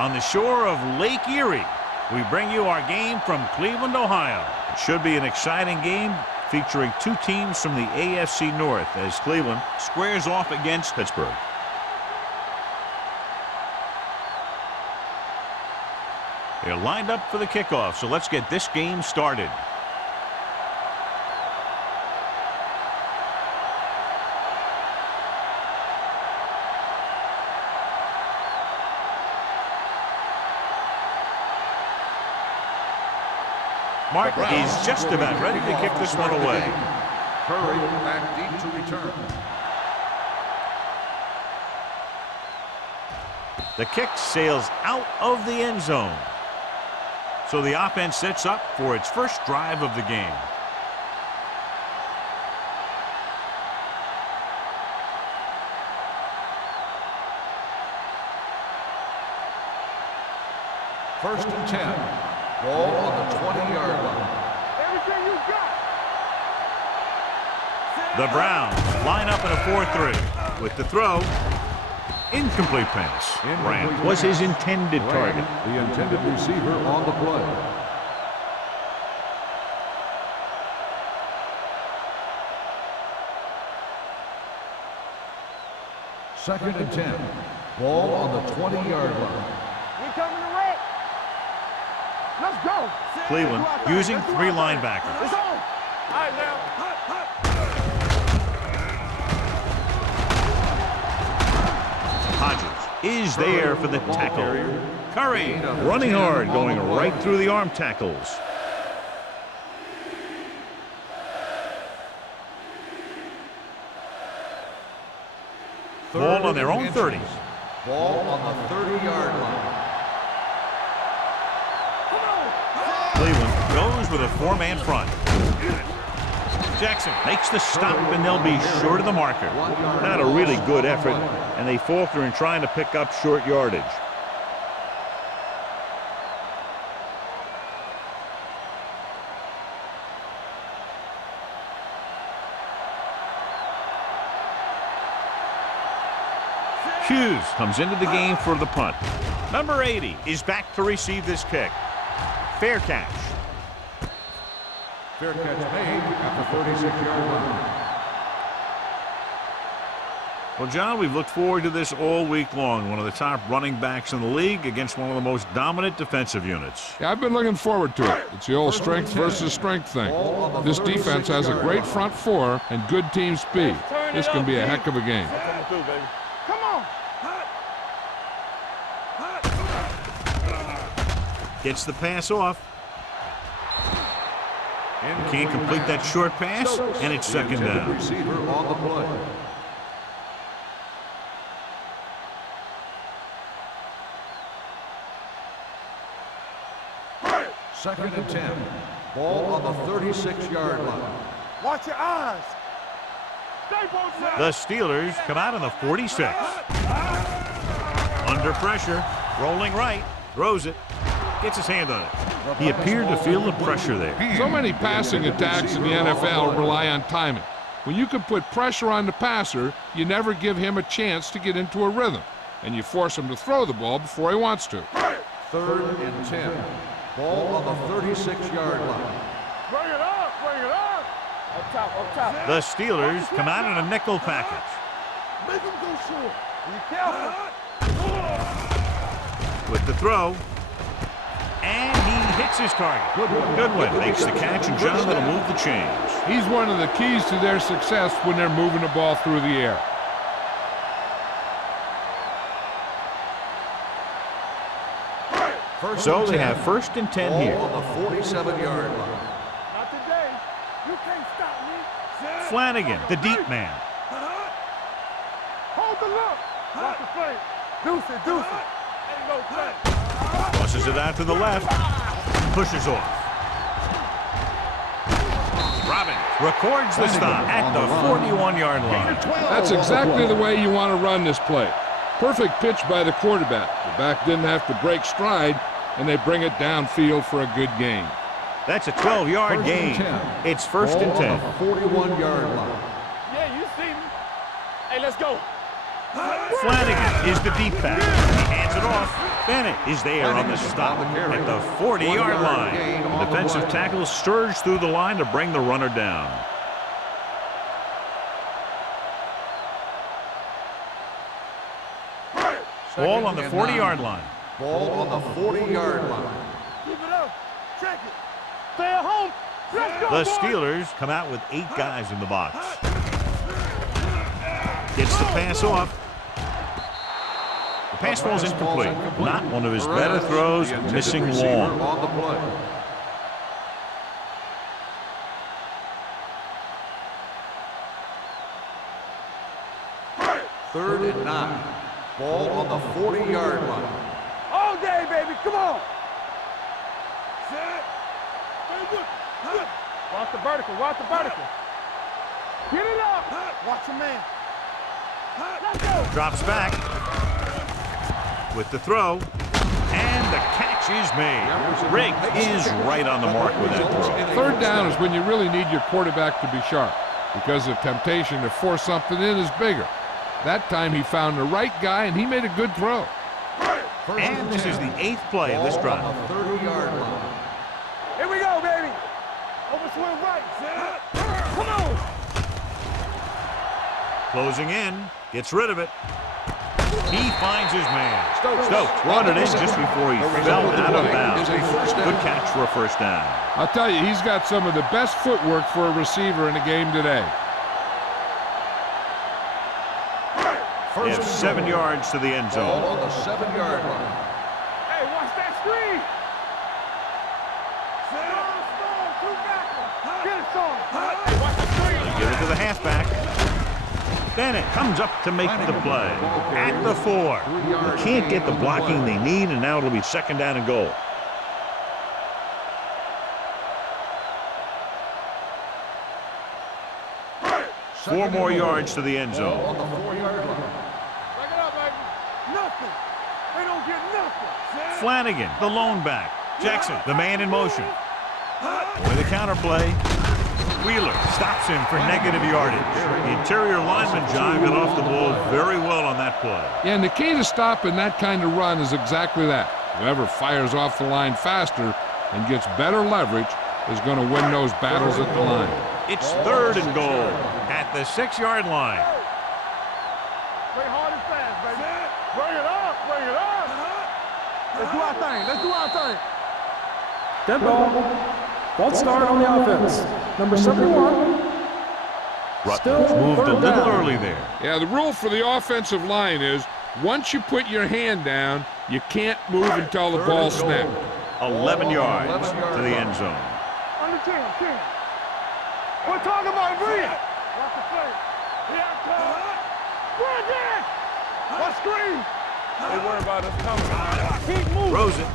On the shore of Lake Erie, we bring you our game from Cleveland, Ohio. It should be an exciting game featuring two teams from the AFC North as Cleveland squares off against Pittsburgh. They're lined up for the kickoff, so let's get this game started. Mark is just about ready to kick this one away. Curry back deep to return. The kick sails out of the end zone. So the offense sets up for its first drive of the game. First and 10. Ball on the 20-yard line. Everything you got. The Browns line up in a 4-3 with the throw. Incomplete pass. Grant was his intended target. The intended receiver on the play. Second and 10. Ball on the 20-yard line. We coming to wreck. Let's go. Cleveland using three linebackers. Let's go. All right, now. Hodges is there for the tackle. Curry running hard, going right through the arm tackles. Ball on their own 30. Ball on the 30-yard line. Cleveland goes with a four-man front. Jackson makes the stop, and they'll be short of the marker. Not a really good effort, and they falter in trying to pick up short yardage. Hughes comes into the game for the punt. Number 80 is back to receive this kick. Fair catch. Fair catch made at the 36-yard line. Well, John, we've looked forward to this all week long. One of the top running backs in the league against one of the most dominant defensive units. Yeah, I've been looking forward to it. It's the old strength versus strength thing. This defense has a great front four and good team speed. This can be a heck of a game. Come on. Gets the pass off. Can't complete that short pass, and it's second down. Receiver on the play. Second and 10. Ball on the 36-yard line. Watch your eyes. The Steelers come out on the 46. Under pressure, rolling right, throws it, gets his hand on it. He appeared to feel the pressure there. So many passing attacks in the NFL rely on timing. When you can put pressure on the passer, you never give him a chance to get into a rhythm, and you force him to throw the ball before he wants to. Third and 10. Ball on the 36-yard line. Bring it up, bring it up. Up top, up top. The Steelers come out in a nickel package. Make him go short. Be careful. With the throw. And he hits his target. Goodwin makes the catch, and John will move the chains. He's one of the keys to their success when they're moving the ball through the air. So they have first and 10 here. On the 47-yard line. Not today. You can't stop me. Flanagan, the deep man. Hold the look. Watch the play. Deuce it, deuce it. Ain't no play. Tosses it out to the left. Pushes off. Robbins records the stop at the 41-yard line. That's exactly the way you want to run this play. Perfect pitch by the quarterback. The back didn't have to break stride, and they bring it downfield for a good gain. That's a 12-yard gain. It's first and 10. 41-yard line. Yeah, you see me. Hey, let's go. Flanagan is the deep pass. He hands it off. Bennett is there on the stop at the 40-yard line. The defensive tackle surged through the line to bring the runner down. Ball on the 40-yard line. Ball on the 40-yard line. Keep it up. Check it. Stay at home. Let's go, The boys. Steelers come out with 8 guys in the box. Gets the pass off. The pass falls incomplete. Not one of his better throws, missing long. On the play. Third and 9. Ball on the 40-yard line. All day, baby. Come on. Set. Watch the vertical. Watch the vertical. Get it up. Watch the man. Let's go. Drops back with the throw. And the catch is made. Rigg is right on the mark with that throw. Third down is when you really need your quarterback to be sharp because the temptation to force something in is bigger. That time he found the right guy and he made a good throw. And this is the 8th play of this drive. On the 30-yard line. Here we go, baby. Over swing right. Come on. Closing in. Gets rid of it. He finds his man. Stokes brought it in just before he fell out of bounds. Good catch for a first down. I'll tell you, he's got some of the best footwork for a receiver in the game today. They have 7 yards to the end zone. Ball on the 7-yard line. Hey, watch that screen. Two back. Get it, son. Hey, watch the screen. Give it to the halfback. Bennett comes up to make the play. At the 4. They can't get the blocking they need, and now it'll be 2nd down and goal. Four more yards to the end zone. On the 4-yard line. Back it up, baby. Nothing. They don't get nothing. Flanagan, the lone back. Jackson, the man in motion. With a counterplay. Wheeler stops him for negative yardage. The interior lineman, John, got off the ball very well on that play. Yeah, and the key to stopping that kind of run is exactly that. Whoever fires off the line faster and gets better leverage is going to win those battles at the line. It's 3rd and goal at the 6-yard line. Play hard and fast, baby. Bring it up. Bring it up. Let's do our thing. Let's do our thing. Dead ball. False start on the offense. Number 71. Rutledge moved a little early there. Yeah, the rule for the offensive line is once you put your hand down, you can't move until the ball snaps. 11 yards to the end zone. On the 10. We're talking about Reed. Watch the play. Here I come. Run again. What screen? They worry about us coming. Keep moving. Rosen.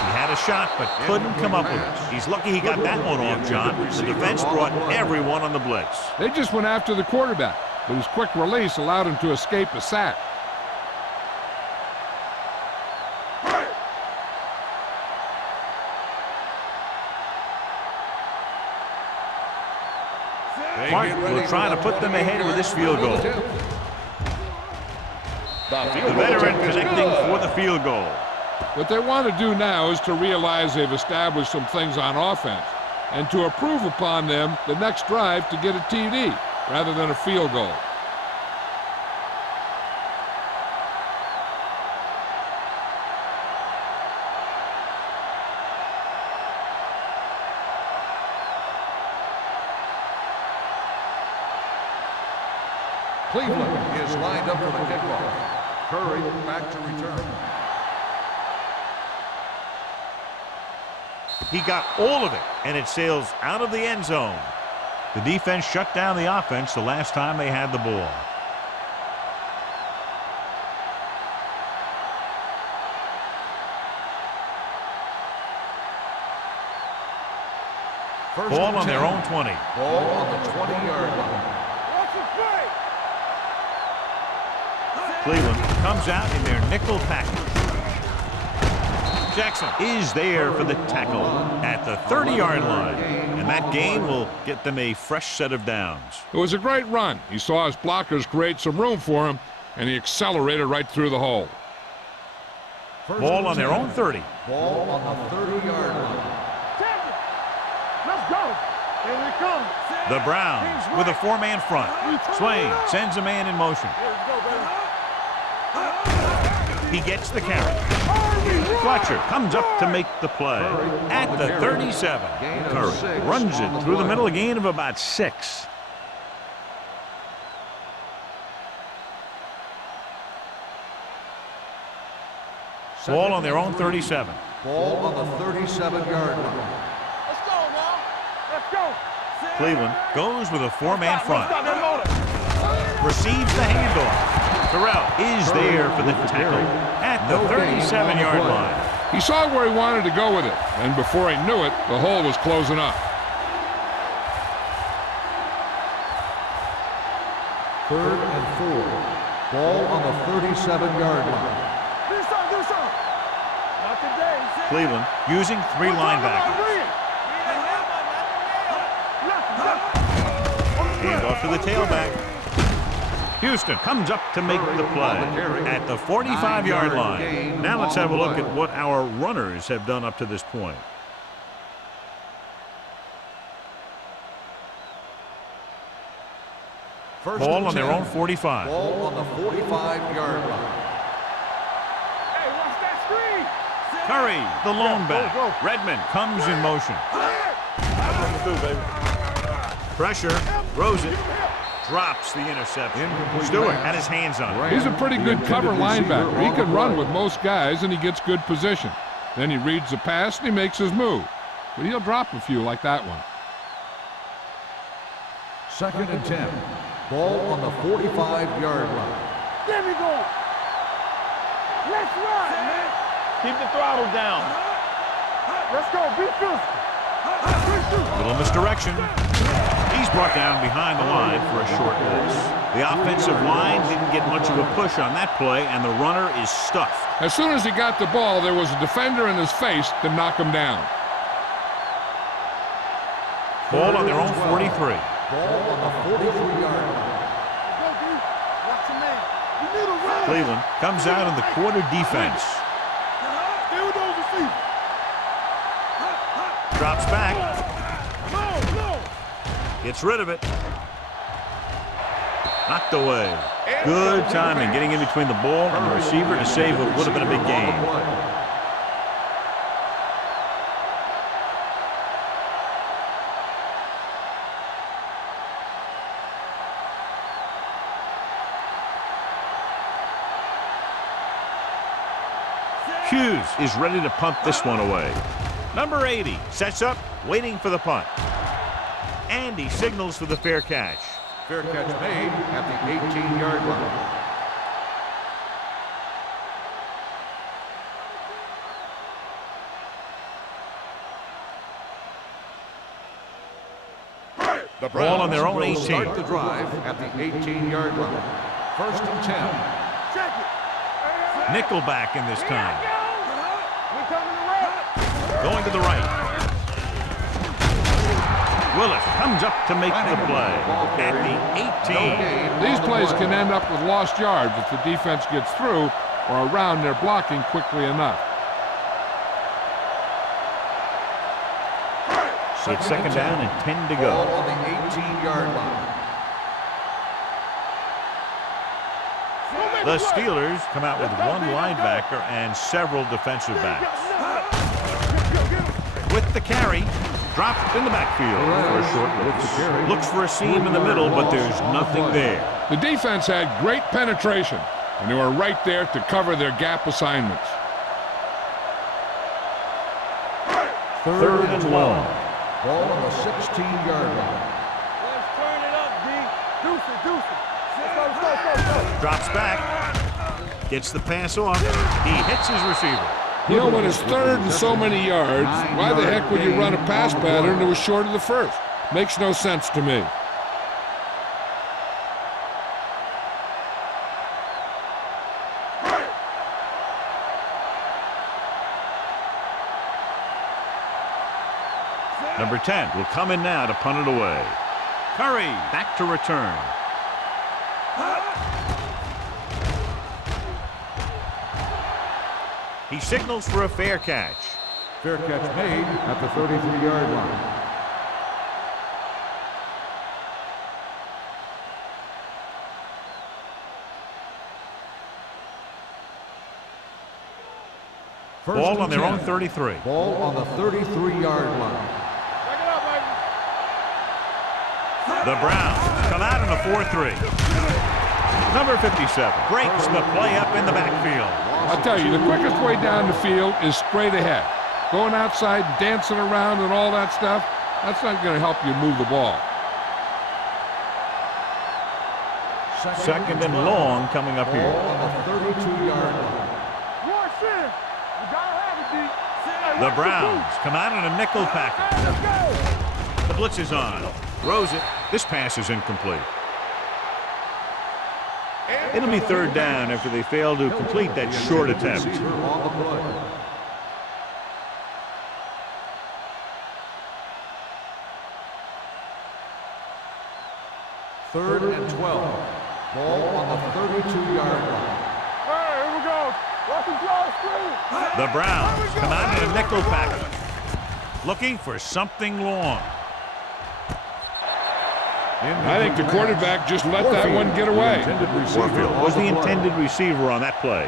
He had a shot, but couldn't come up with it. He's lucky he got that one off, John. The defense brought everyone on the blitz. They just went after the quarterback, but his quick release allowed him to escape a sack. Martin will try to put them ahead with this field goal. The veteran connecting for the field goal. What they want to do now is to realize they've established some things on offense and to improve upon them the next drive to get a TD rather than a field goal. Cleveland is lined up for the kickoff. Curry back to return. He got all of it, and it sails out of the end zone. The defense shut down the offense the last time they had the ball. Ball on their own 20. Ball on the 20-yard line. Cleveland comes out in their nickel package. Jackson is there for the tackle at the 30-yard line. And that gain will get them a fresh set of downs. It was a great run. He saw his blockers create some room for him, and he accelerated right through the hole. Ball on their own 30. Ball on the 30-yard line. Let's go. Here we come. The Browns with a four-man front. Swain sends a man in motion. He gets the carry. Fletcher comes up to make the play at the 37. Curry runs it through the middle, a gain of about 6. Ball on their own 37. Ball on the 37-yard line. Let's go now. Let's go. Cleveland goes with a four-man front. Receives the handoff. Terrell is there for the tackle at the 37-yard line. He saw where he wanted to go with it, and before he knew it, the hole was closing up. Third and 4. Ball on the 37-yard line. Do something. Not today. Cleveland using 3 linebackers. Hand off to the tailback. Houston comes up to make the play at the 45-yard line. Now let's have a look at what our runners have done up to this point. Ball on their own 45. Ball on the 45-yard line. Hey, watch that screen. Curry, the lone back. Redmond comes in motion. Pressure, throws it, drops the interception. Stewart had his hands on it. He's a pretty good cover linebacker. He can run with most guys, and he gets good position. Then he reads the pass, and he makes his move. But he'll drop a few like that one. Second and 10. Ball on the 45-yard line. There we go. Let's run, man. Keep the throttle down. Let's go. Be physical. Little misdirection. He's brought down behind the line for a short loss. The offensive line didn't get much of a push on that play, and the runner is stuffed. As soon as he got the ball, there was a defender in his face to knock him down. Ball on their own 43. Ball on the 43-yard line. Go, D. Watch your man. You need a run. Cleveland comes out in the quarter defense. Stay with those receivers. Drops back. No. Gets rid of it. Knocked away. Good timing getting in between the ball and the receiver to save what would have been a big gain. Hughes is ready to punt this one away. Number 80 sets up, waiting for the punt. And he signals for the fair catch. Fair catch made at the 18-yard line. The ball on their own 18. Start the drive at the 18-yard line. First and 10. Check it. Nickelback in this time. We coming to right. Going to the right. Willis comes up to make the play at the 18. These plays can end up with lost yards if the defense gets through or around their blocking quickly enough. It's second down and 10 to Ball go. on the 18-yard line. The Steelers come out with one linebacker and several defensive backs. With the carry, dropped in the backfield for a short loss. Looks for a seam in the middle, but there's nothing there. The defense had great penetration, and they were right there to cover their gap assignments. Third and long. Ball on the 16-yard line. Let's turn it up, D. Deuce it. Let's go. Drops back. Gets the pass off. He hits his receiver. You know, when it's third and so many yards, why the heck would you run a pass pattern that was short of the first? Makes no sense to me. Number 10 will come in now to punt it away. Curry back to return. He signals for a fair catch. Fair catch made at the 33-yard line. Ball on their own 33. Ball on the 33-yard line. The Browns come out in a 4-3. Number 57 breaks the play up in the backfield. I'll tell you, the quickest way down the field is straight ahead. Going outside and dancing around and all that stuff, that's not going to help you move the ball. Second and long coming up here. Ball on the 32-yard line. The Browns come out in a nickel package. The blitz is on. Throws it. This pass is incomplete. It'll be third down after they fail to complete that short attempt. Third and 12. Ball on the 32-yard line. Hey, here we go. The Browns come out in a nickel package. Looking for something long. I think the quarterback just let that one get away. Warfield was the intended receiver on that play.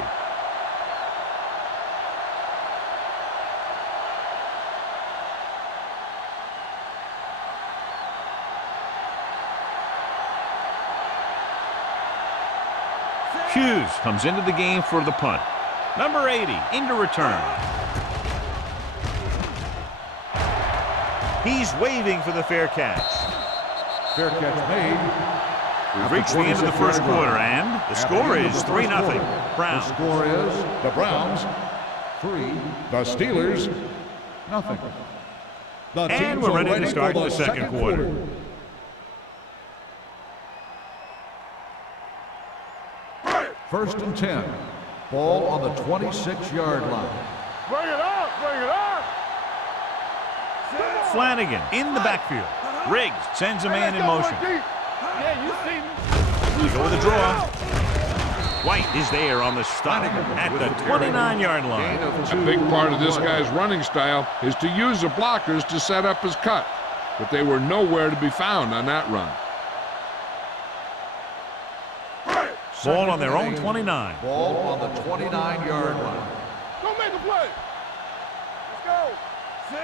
Hughes comes into the game for the punt. Number 80 into return. He's waving for the fair catch. Fair catch made. We've reached the end of the first quarter, and the score is 3-0. Browns. The score is the Browns 3, the Steelers nothing. And we're ready to start the second quarter. First and 10. Ball on the 26-yard line. Bring it up, bring it up. Flanagan in the backfield. Riggs sends a man in motion. Yeah, you see me. They go with a draw. White is there on the stop at the 29-yard line. A big part of this guy's running style is to use the blockers to set up his cut, but they were nowhere to be found on that run. Ball on their own 29. Ball on the 29-yard line. Go make a play. Let's go.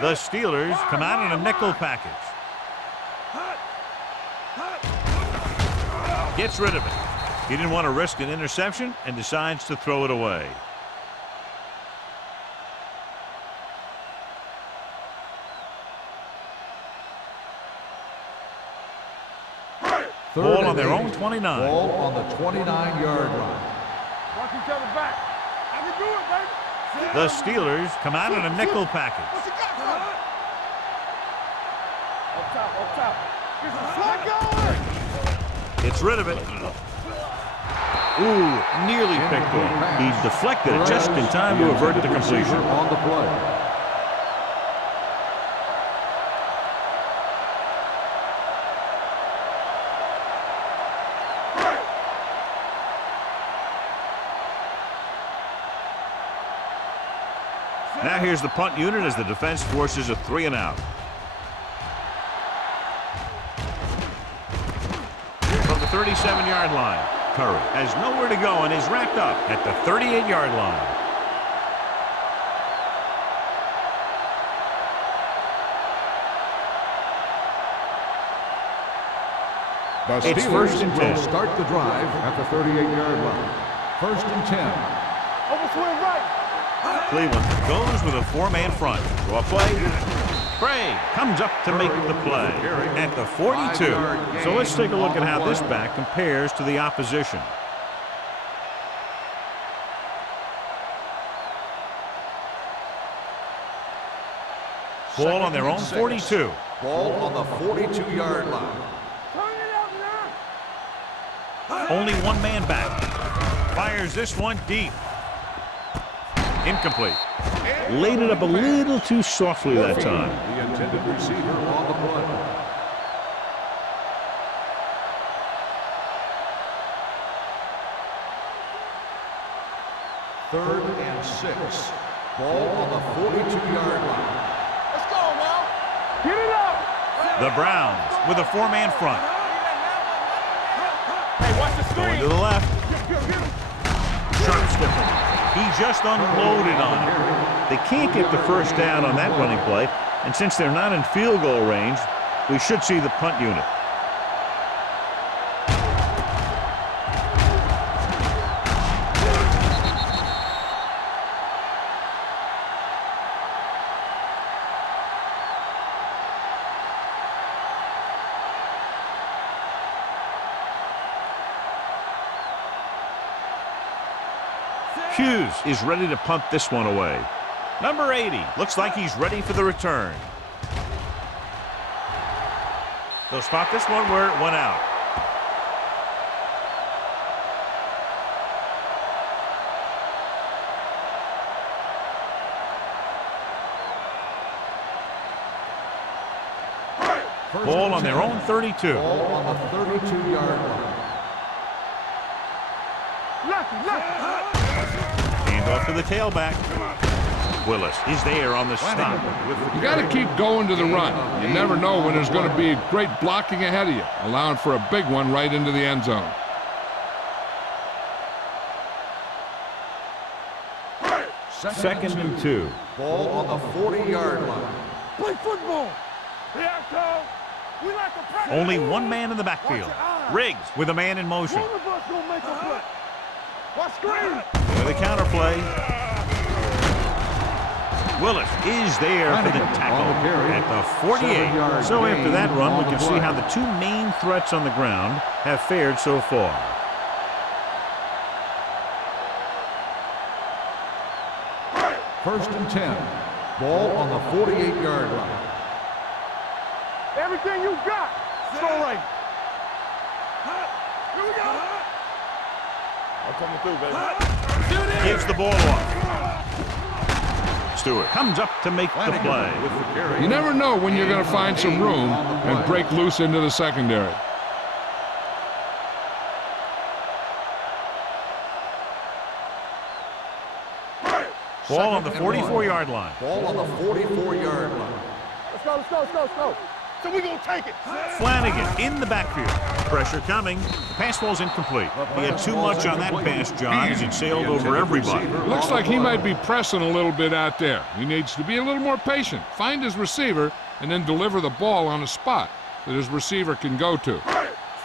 The Steelers come out in a nickel package. Gets rid of it. He didn't want to risk an interception and decides to throw it away. Ball on their own 29. Ball on the 29-yard line. Watch each other back. I can do it, baby. The Steelers come out in a nickel package. What you got, brother? Up top. Here's a flag going. Gets rid of it. Ooh, nearly picked off. He deflected it just in time to avert the completion. On the play. Now here's the punt unit as the defense forces a 3-and-out. From the 37-yard line, Curry has nowhere to go and is racked up at the 38-yard line. It's first and 10. Start the drive at the 38-yard line. First and 10. Over swing right. Cleveland goes with a 4-man front. Draw play. Craig comes up to make the play at the 42. So let's take a look at how this back compares to the opposition. Ball on their own 42. Ball on the 42-yard line. Only one man back. Fires this one deep. Incomplete. Laid it up a little too softly that time. intended receiver on the play. Third and 6. Ball on the 42-yard line. Let's go now. Get it up. The Browns with a 4-man front. Hey, watch the screen. Going to the left. Sharp stiffing. He just unloaded on him. They can't get the first down on that running play, and since they're not in field goal range, we should see the punt unit. Hughes is ready to punt this one away. Number 80 looks like he's ready for the return. They'll spot this one where it went out. Ball on their own 32. Ball on the 32-yard line. Hand off to the tailback. Willis is there on the stop. You got to keep going to the run. You never know when there's going to be great blocking ahead of you, allowing for a big one right into the end zone. Second and 2. Ball on the 40-yard line. Play football. Here I come. We like to practice. Only one man in the backfield. Riggs with a man in motion. One of us gonna make a play. Watch screen. With a counterplay. Willis is there for the tackle at the 48. So after that run, we can see how the two main threats on the ground have fared so far. First and 10. Ball on the 48-yard line. Everything you got. Go right. Here we go. I'm coming through, baby. Gives the ball off. Stewart comes up to make the play. You never know when you're going to find some room and break loose into the secondary. Ball on the 44-yard line. Ball on the 44-yard line. Let's go, let's go, let's go, let's go. So we're going to take it. Flanagan in the backfield. Pressure coming. The pass ball's incomplete. He had too much on that pass, John, as it sailed over everybody. Looks like he might be pressing a little bit out there. He needs to be a little more patient, find his receiver, and then deliver the ball on a spot that his receiver can go to.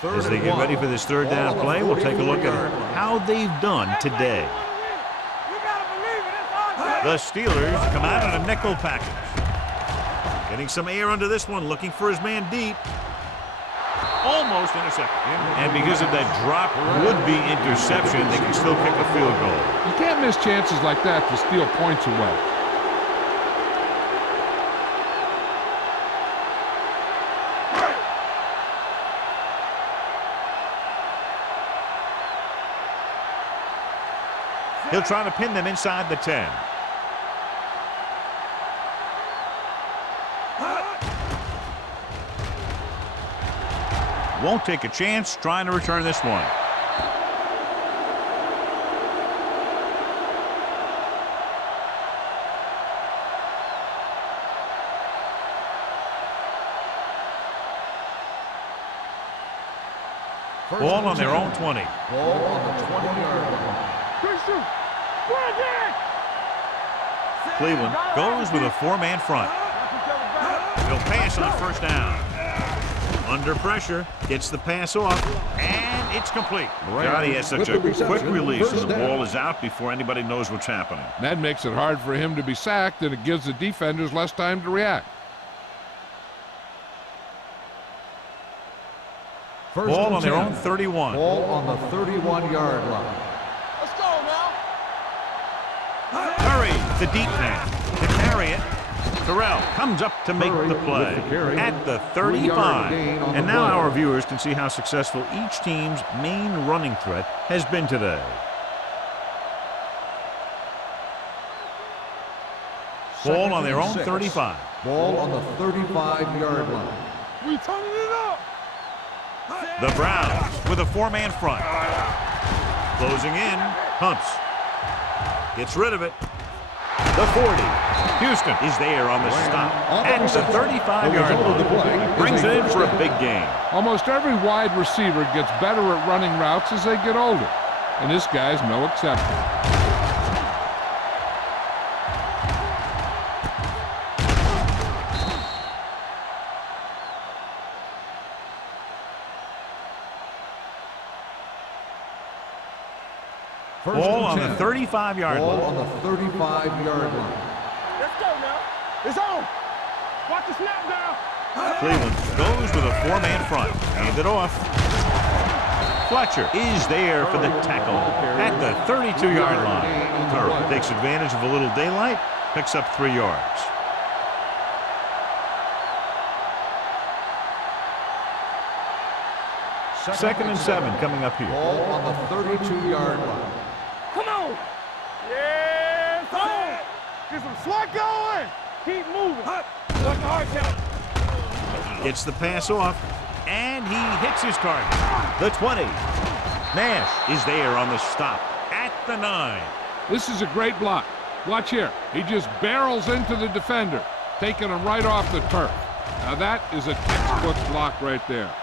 As they get ready for this third down play, we'll take a look at how they've done today. The Steelers come out in a nickel package. Getting some air under this one, looking for his man deep. Almost intercepted. And because of that drop would-be interception, they can still kick a field goal. You can't miss chances like that to steal points away. He'll try to pin them inside the 10. Won't take a chance trying to return this one. Ball on their own 20. Ball on the 20-yard line. Cleveland goes with a four-man front. He'll pass on first down. Under pressure, gets the pass off, and it's complete. God, he has such a quick release, and the ball is out before anybody knows what's happening. That makes it hard for him to be sacked, and it gives the defenders less time to react. Ball on their own 31. Ball on the 31-yard line. Let's go now. Curry, the deep man, to carry it. Terrell comes up to make the play at the 35. And now our viewers can see how successful each team's main running threat has been today. Ball on their own 35. Ball on the 35-yard line. We turning it up. The Browns with a four-man front. Closing in. Humps. Gets rid of it. The 40. Houston is there on the stop at the 35-yard line. Brings it in for a big gain. Almost every wide receiver gets better at running routes as they get older, and this guy's no exception. Ball on the 35-yard line. Ball on the 35-yard line. Let's go now. It's on. Watch the snap now. Cleveland goes with a four-man front. Hand it off. Fletcher is there for the tackle at the 32-yard line. Turner takes advantage of a little daylight, picks up 3 yards. Second and 7 coming up here. Ball on the 32-yard line. Come on. Yeah, it's on. Get some swat going. Keep moving. What's the hard count? Gets the pass off, and he hits his target. The 20. Nash is there on the stop at the 9. This is a great block. Watch here. He just barrels into the defender, taking him right off the turf. Now that is a textbook block right there.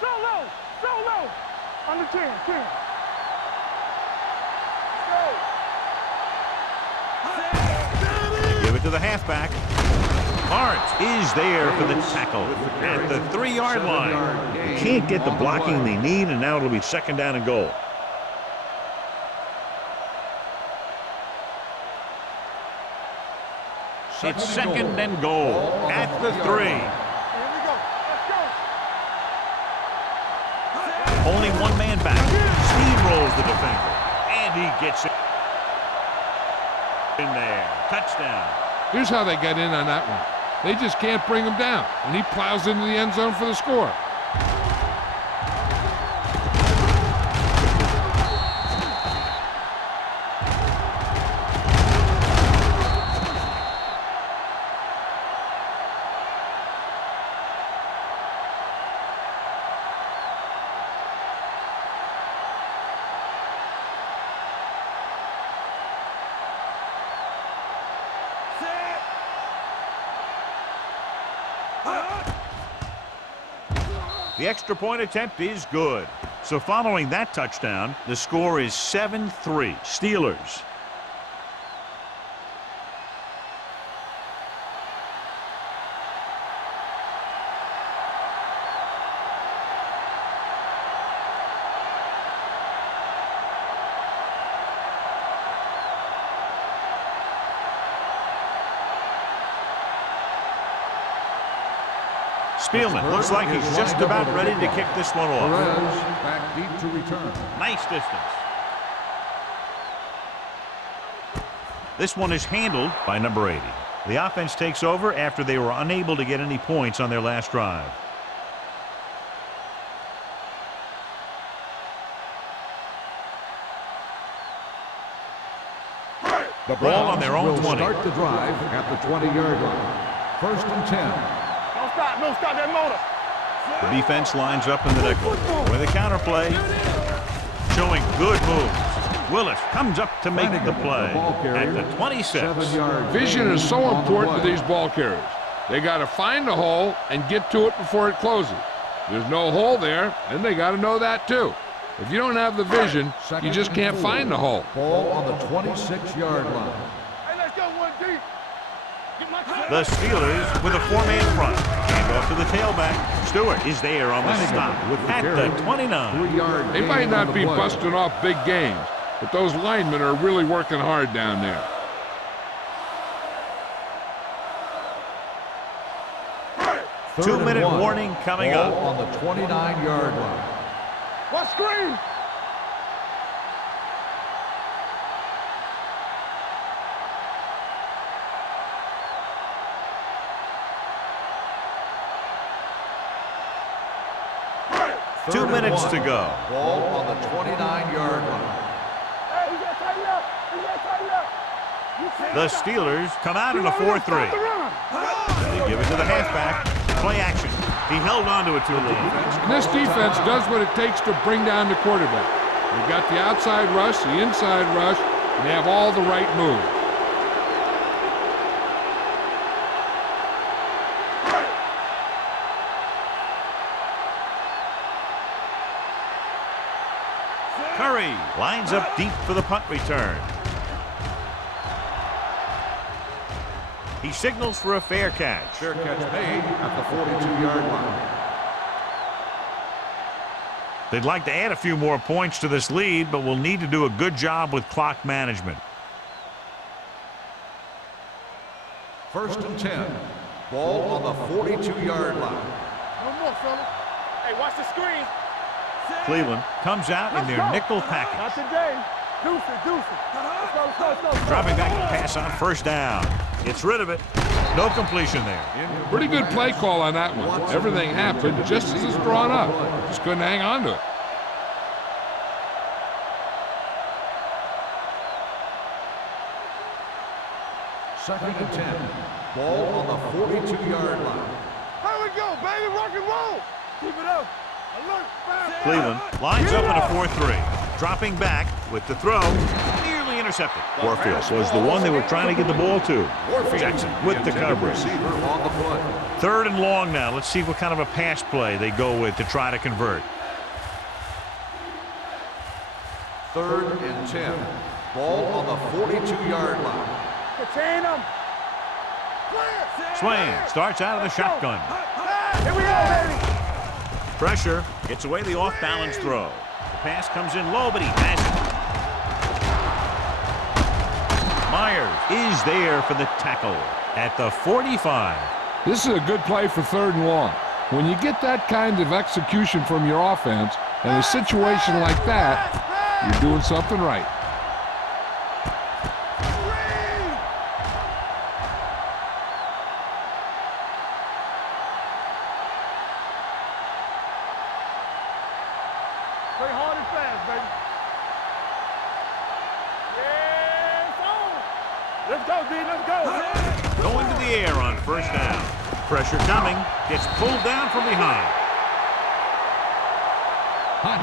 Solo. Under 10. Give it to the halfback. Barnes is there for the tackle at the 3-yard line. They can't get the blocking they need, and now it'll be second down and goal. It's second and goal at the 3. Here we go. Let's go. Only one man back. Steamrolls the defender, and he gets it in there. Touchdown. Here's how they get in on that one. They just can't bring him down, and he plows into the end zone for the score. The extra point attempt is good. So following that touchdown, the score is 7-3 Steelers. Spielman looks like he's just about ready to kick this one off. Perez back deep to return. Nice distance. This one is handled by number 80. The offense takes over after they were unable to get any points on their last drive. The Ball on their own will 20. Start the drive at the 20-yard line. First and 10. Don't stop that motor. The defense lines up in the nickel with a counterplay, showing good moves. Willis comes up to make the play at the 26. Vision is so important to these ball carriers. They got to find the hole and get to it before it closes. There's no hole there, and they got to know that too. If you don't have the vision, you just can't find the hole. Ball on the 26-yard line. Hey, let's go one deep. The Steelers with a four-man front. Hand off to the tailback. Stewart is there on the stop at the 29. They might not be busting off big games, but those linemen are really working hard down there. Two-minute warning coming up. On the 29-yard line. What screen? Two minutes to go. Ball on the 29-yard line. The Steelers come out in a 4-3. They give it to the halfback. Play action. He held on to it too long. And this defense does what it takes to bring down the quarterback. They've got the outside rush, the inside rush, and they have all the right moves. Curry lines up deep for the punt return. He signals for a fair catch. Fair catch made at the 42-yard line. They'd like to add a few more points to this lead, but will need to do a good job with clock management. 1st and 10. Ball on the 42-yard line. No more, fella. Hey, watch the screen. Cleveland comes out in their nickel package. Not today. Deuce it. Let's go. Dropping back to pass on 1st down. Gets rid of it. No completion there. Pretty good play call on that one. Everything happened just as it's drawn up. Just couldn't hang on to it. Second and 10. Ball on the 42-yard line. Here we go, baby. Rock and roll. Keep it up. Alert. Cleveland lines up in a 4-3. Dropping back with the throw. Nearly intercepted. Warfield was the one they were trying to get the ball to. Jackson with the coverage. 3rd and long now. Let's see what kind of a pass play they go with to try to convert. 3rd and 10. Ball on the 42-yard line. Contain them. Swain starts out of the shotgun. Here we go, baby. Pressure gets away the off-balance throw. The pass comes in low, but he has it. Myers is there for the tackle at the 45. This is a good play for 3rd and long. When you get that kind of execution from your offense in a situation like that, you're doing something right. Play hard and fast, baby. Yeah, it's on. Let's go, D. Let's go. Going to the air on 1st down. Pressure coming. Gets pulled down from behind.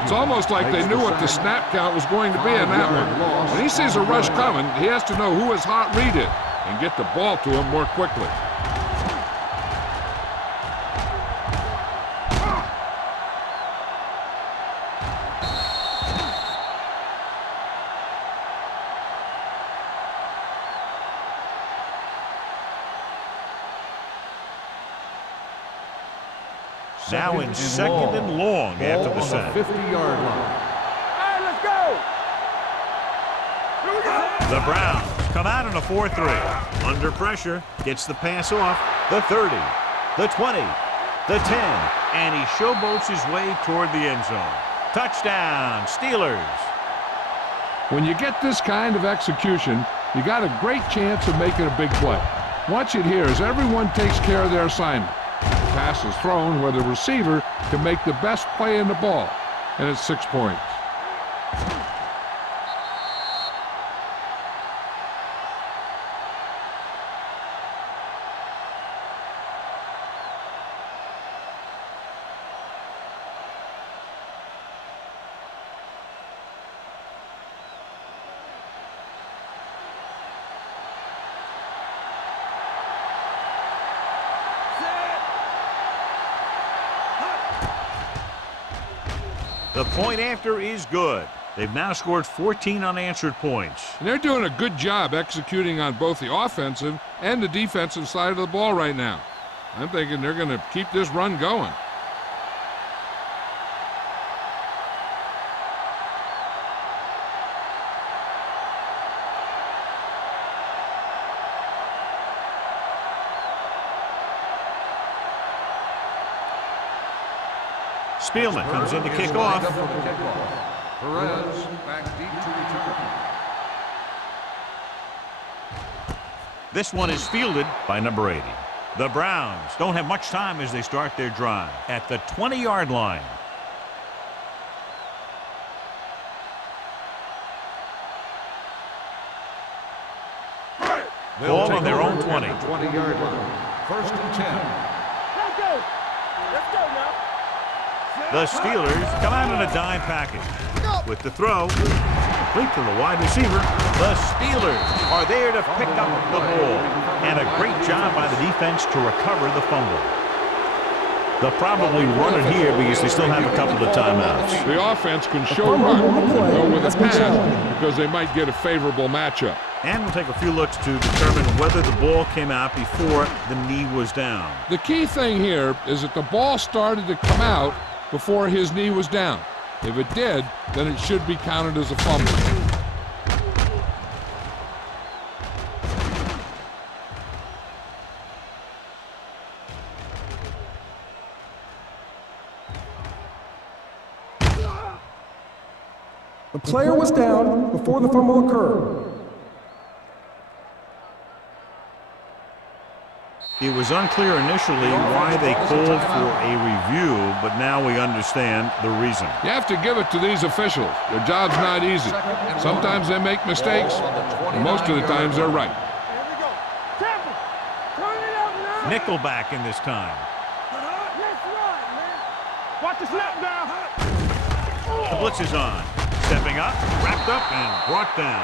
It's almost like they knew what the snap count was going to be in that one. When he sees a rush coming, he has to know who his hot read is and get the ball to him more quickly. Now in 2nd and long after the set. 50-yard line. All right, let's go. Here we go. The Browns come out in a 4-3. Under pressure, gets the pass off. The 30, the 20, the 10, and he showboats his way toward the end zone. Touchdown, Steelers. When you get this kind of execution, you got a great chance of making a big play. Watch it here as everyone takes care of their assignment. The pass is thrown where the receiver can make the best play in the ball, and it's 6 points. The point after is good. They've now scored 14 unanswered points. And they're doing a good job executing on both the offensive and the defensive side of the ball right now. I'm thinking they're going to keep this run going. Spielman comes in to kick off. Perez back deep to return. This one is fielded by number 80. The Browns don't have much time as they start their drive at the 20-yard line. Ball on their own 20. 20-yard line. First and 10. Let's go. Let's go now. The Steelers come out in a dime package. With the throw, complete to the wide receiver. The Steelers are there to pick up the ball. And a great job by the defense to recover the fumble. They'll probably run it here because they still have a couple of timeouts. The offense can show run and go with a pass because they might get a favorable matchup. And we'll take a few looks to determine whether the ball came out before the knee was down. The key thing here is that the ball started to come out before his knee was down. If it did, then it should be counted as a fumble. The player was down before the fumble occurred. It was unclear initially why they called for a review, but now we understand the reason. You have to give it to these officials. Their job's not easy. Sometimes they make mistakes, and most of the times they're right. Here we go. Temple. Turn it up now. Nickelback in this time. Let's run, man. Watch the snap down. The blitz is on. Stepping up, wrapped up, and brought down.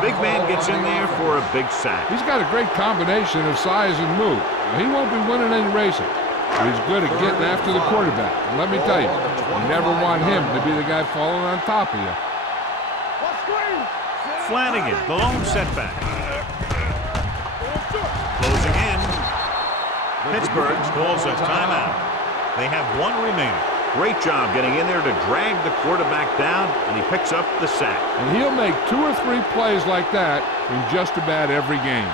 The big man gets in there for a big sack. He's got a great combination of size and move. He won't be winning any races, but he's good at getting after the quarterback. And let me tell you, you never want him to be the guy falling on top of you. Flanagan, the lone setback. Closing in. Pittsburgh calls a timeout. They have one remaining. Great job getting in there to drag the quarterback down, and he picks up the sack. And he'll make 2 or 3 plays like that in just about every game.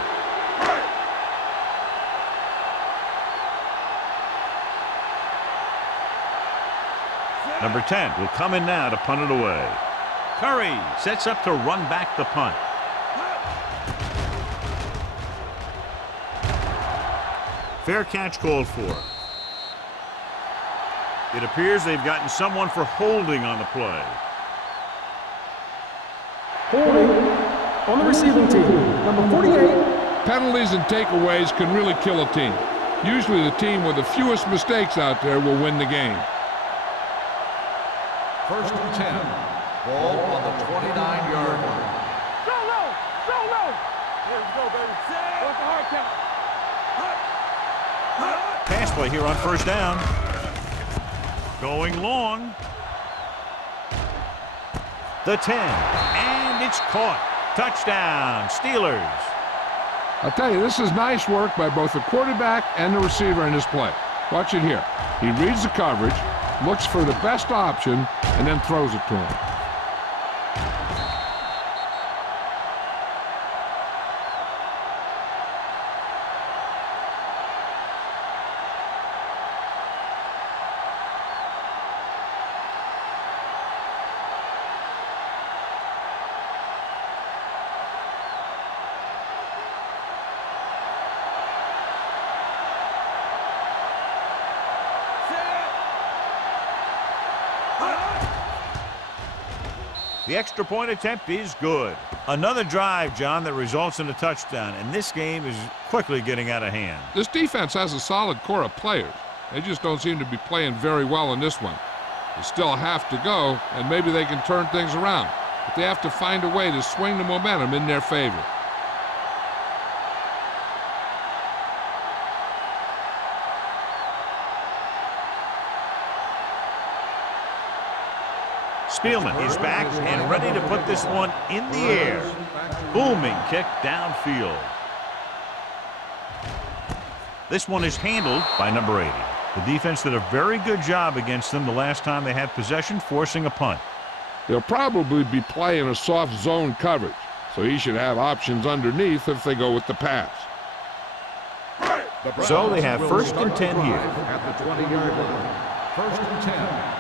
Number 10 will come in now to punt it away. Curry sets up to run back the punt. Fair catch called for. It appears they've gotten someone for holding on the play. Holding on the receiving team, number 48. Penalties and takeaways can really kill a team. Usually the team with the fewest mistakes out there will win the game. First and 10. Ball on the 29-yard line. So low. So low. Here we go, baby. What's the hard count? Pass play here on first down. Going long. The 10. And it's caught. Touchdown, Steelers. I'll tell you, this is nice work by both the quarterback and the receiver in this play. Watch it here. He reads the coverage, looks for the best option, and then throws it to him. The extra point attempt is good. Another drive, John, that results in a touchdown, and this game is quickly getting out of hand. This defense has a solid core of players. They just don't seem to be playing very well in this one. They still have to go, and maybe they can turn things around. But they have to find a way to swing the momentum in their favor. Spielman is back and ready to put this one in the air. Booming kick downfield. This one is handled by number 80. The defense did a very good job against them the last time they had possession, forcing a punt. They'll probably be playing a soft zone coverage, so he should have options underneath if they go with the pass. So they have first and 10 here. At the 20-yard line. First and 10.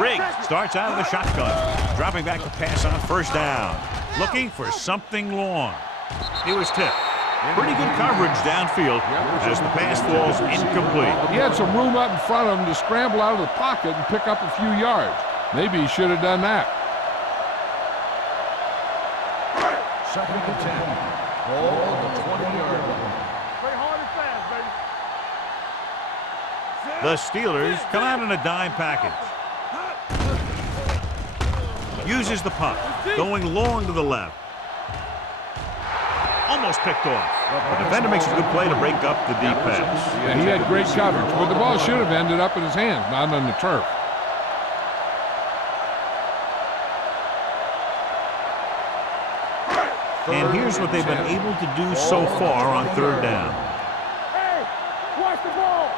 Riggs starts out of the shotgun, dropping back to pass on first down, looking for something long. He was tipped. Pretty good coverage downfield as the pass falls incomplete. He had some room up in front of him to scramble out of the pocket and pick up a few yards. Maybe he should have done that. Second and 10. Ball on the 20-yard line. Play hard and fast, baby. The Steelers come out in a dime package. Uses the punt, going long to the left. Almost picked off. The defender makes a good play to break up the deep pass. Yeah, he had great coverage, but the ball should have ended up in his hands, not on the turf. And here's what they've been able to do so far on third down. Hey, watch the ball.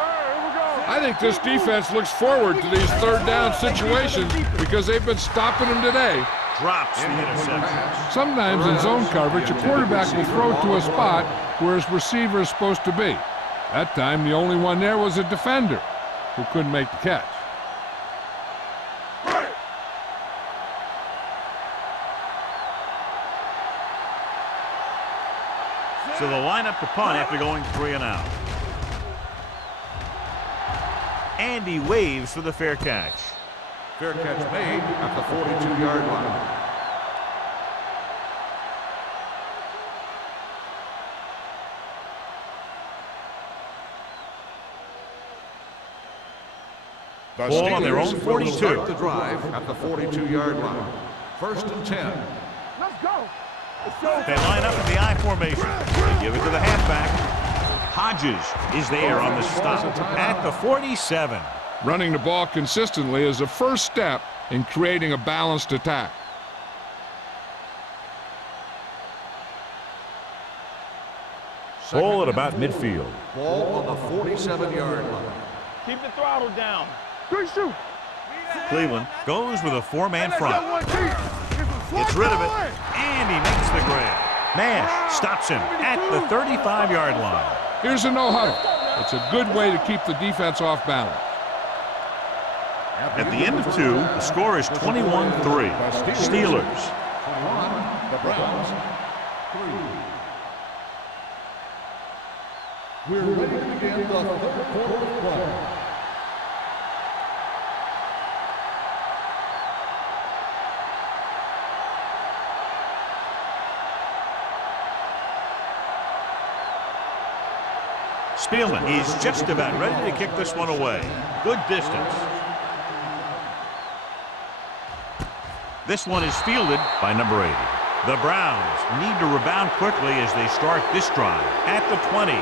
Here we go. I think this defense looks forward to these third down situations because they've been stopping them today. Drops the interception. Sometimes in zone coverage, a quarterback will throw to a spot where his receiver is supposed to be. That time, the only one there was a defender who couldn't make the catch. So they'll line up to punt after going 3 and out. And he waves for the fair catch. Fair catch made at the 42-yard line. Ball on their own 42. Start the drive at the 42-yard line. First and 10. Let's go. They line up in the I formation. They give it to the halfback. Hodges is there on the stop at the 47. Running the ball consistently is the first step in creating a balanced attack. Ball at about midfield. Ball on the 47-yard line. Keep the throttle down. Good shoot. Cleveland goes with a 4-man front. One deep. Gets rid of it, and he makes the grab. Nash stops him at the 35-yard line. Here's a no-huddle. It's a good way to keep the defense off balance. At the end of 2, the score is 21-3. Steelers. 21, the Browns, 3. We're ready to begin the third quarter of play. Spielman is just about ready to kick this one away. Good distance. This one is fielded by number 80. The Browns need to rebound quickly as they start this drive at the 20.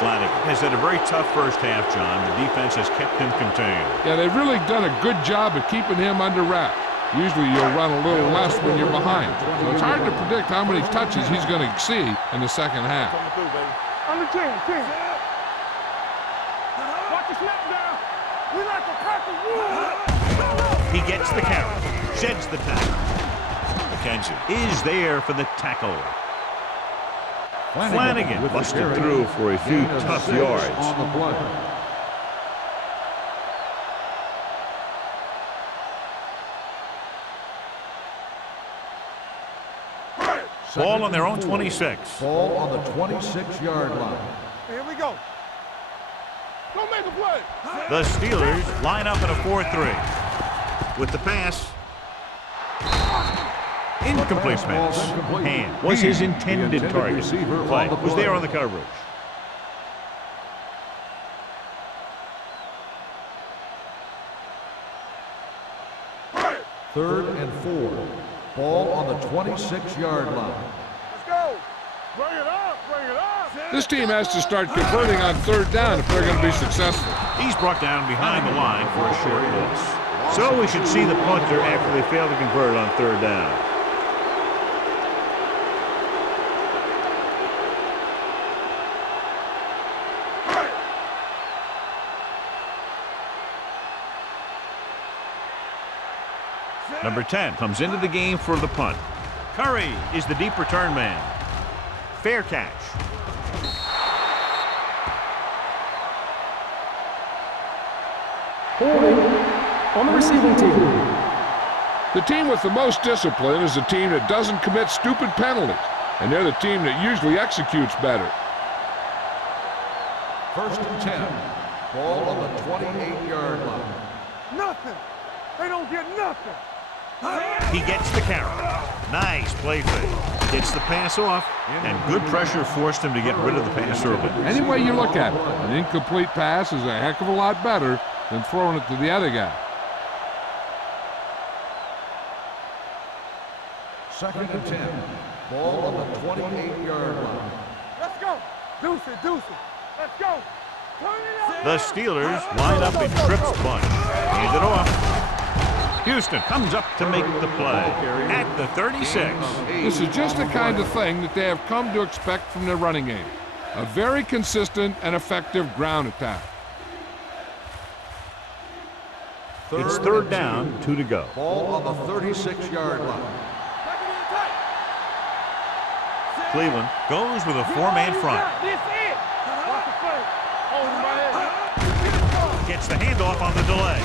Flanagan has had a very tough first half, John. The defense has kept him contained. Yeah, they've really done a good job of keeping him under wraps. Usually you'll run a little less when you're behind. So it's hard to predict how many touches he's going to see in the second half. Under 10. Watch the snap down. We like to crack the wood. He gets the carry, sheds the tackle. McKenzie is there for the tackle. Flanagan busted through for a few tough yards. On the play. Ball on their own 26. Ball on the 26-yard line. Here we go. Go make a play. The Steelers line up in a 4-3. With the pass. Incomplete pass. Hand was his intended target. Play was there on the coverage. Third and 4. Ball on the 26-yard line. Let's go. Bring it up. This team has to start converting on third down if they're going to be successful. He's brought down behind the line for a short loss. So we should see the punter after they fail to convert on third down. Number 10 comes into the game for the punt. Curry is the deep return man. Fair catch. Holding on the receiving team. The team with the most discipline is the team that doesn't commit stupid penalties, and they're the team that usually executes better. First and 10. Ball on the 28-yard line. Nothing. They don't get nothing. He gets the carry. Nice play fake. Gets the pass off, and good pressure forced him to get rid of the pass early. Any way you look at it, an incomplete pass is a heck of a lot better than throwing it to the other guy. Second and 10. Ball on the 28-yard line. Let's go. Deuce it. Let's go. Turn it up. The Steelers line up in trips bunch. Hand it off. Houston comes up to make the play at the 36. This is just the kind of thing that they have come to expect from their running game. A very consistent and effective ground attack. It's third down, 2 to go. Ball on the 36-yard line. Cleveland goes with a four-man front. This it. Watch the play. Hold him by head. Gets the handoff on the delay.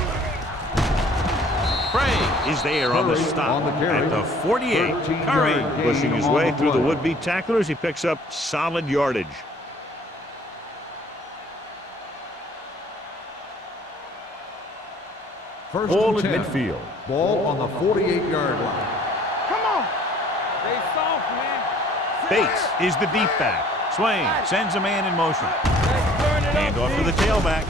Bray is there on the stop at the 48. Curry pushing his way through the would-be tacklers. He picks up solid yardage. Ball at midfield. Ball on the 48-yard line. Come on. Stay soft, man. Bates is the deep back. Swain sends a man in motion. Hand off to the tailback.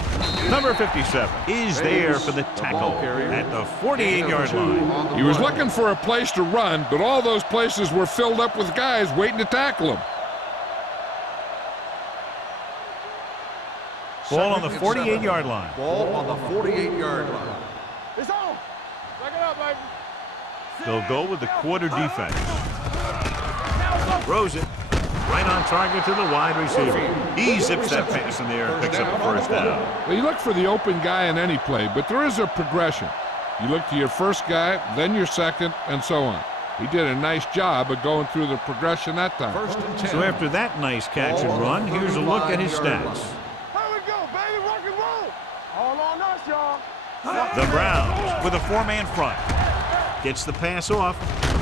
Number 57 is there for the tackle at the 48-yard line. He was looking for a place to run, but all those places were filled up with guys waiting to tackle him. Ball on the 48-yard line. Ball on the 48-yard line. It's on. Back it up, baby. They'll go with the quarter defense. Throws it right on target to the wide receiver. He zips that pass in the air and picks up the first down. Well, you look for the open guy in any play, but there is a progression. You look to your first guy, then your second, and so on. He did a nice job of going through the progression that time. So after that nice catch and run, here's a look at his stats. Here we go, baby. Rock and roll. All on us, y'all. The Browns with a four-man front. Gets the pass off.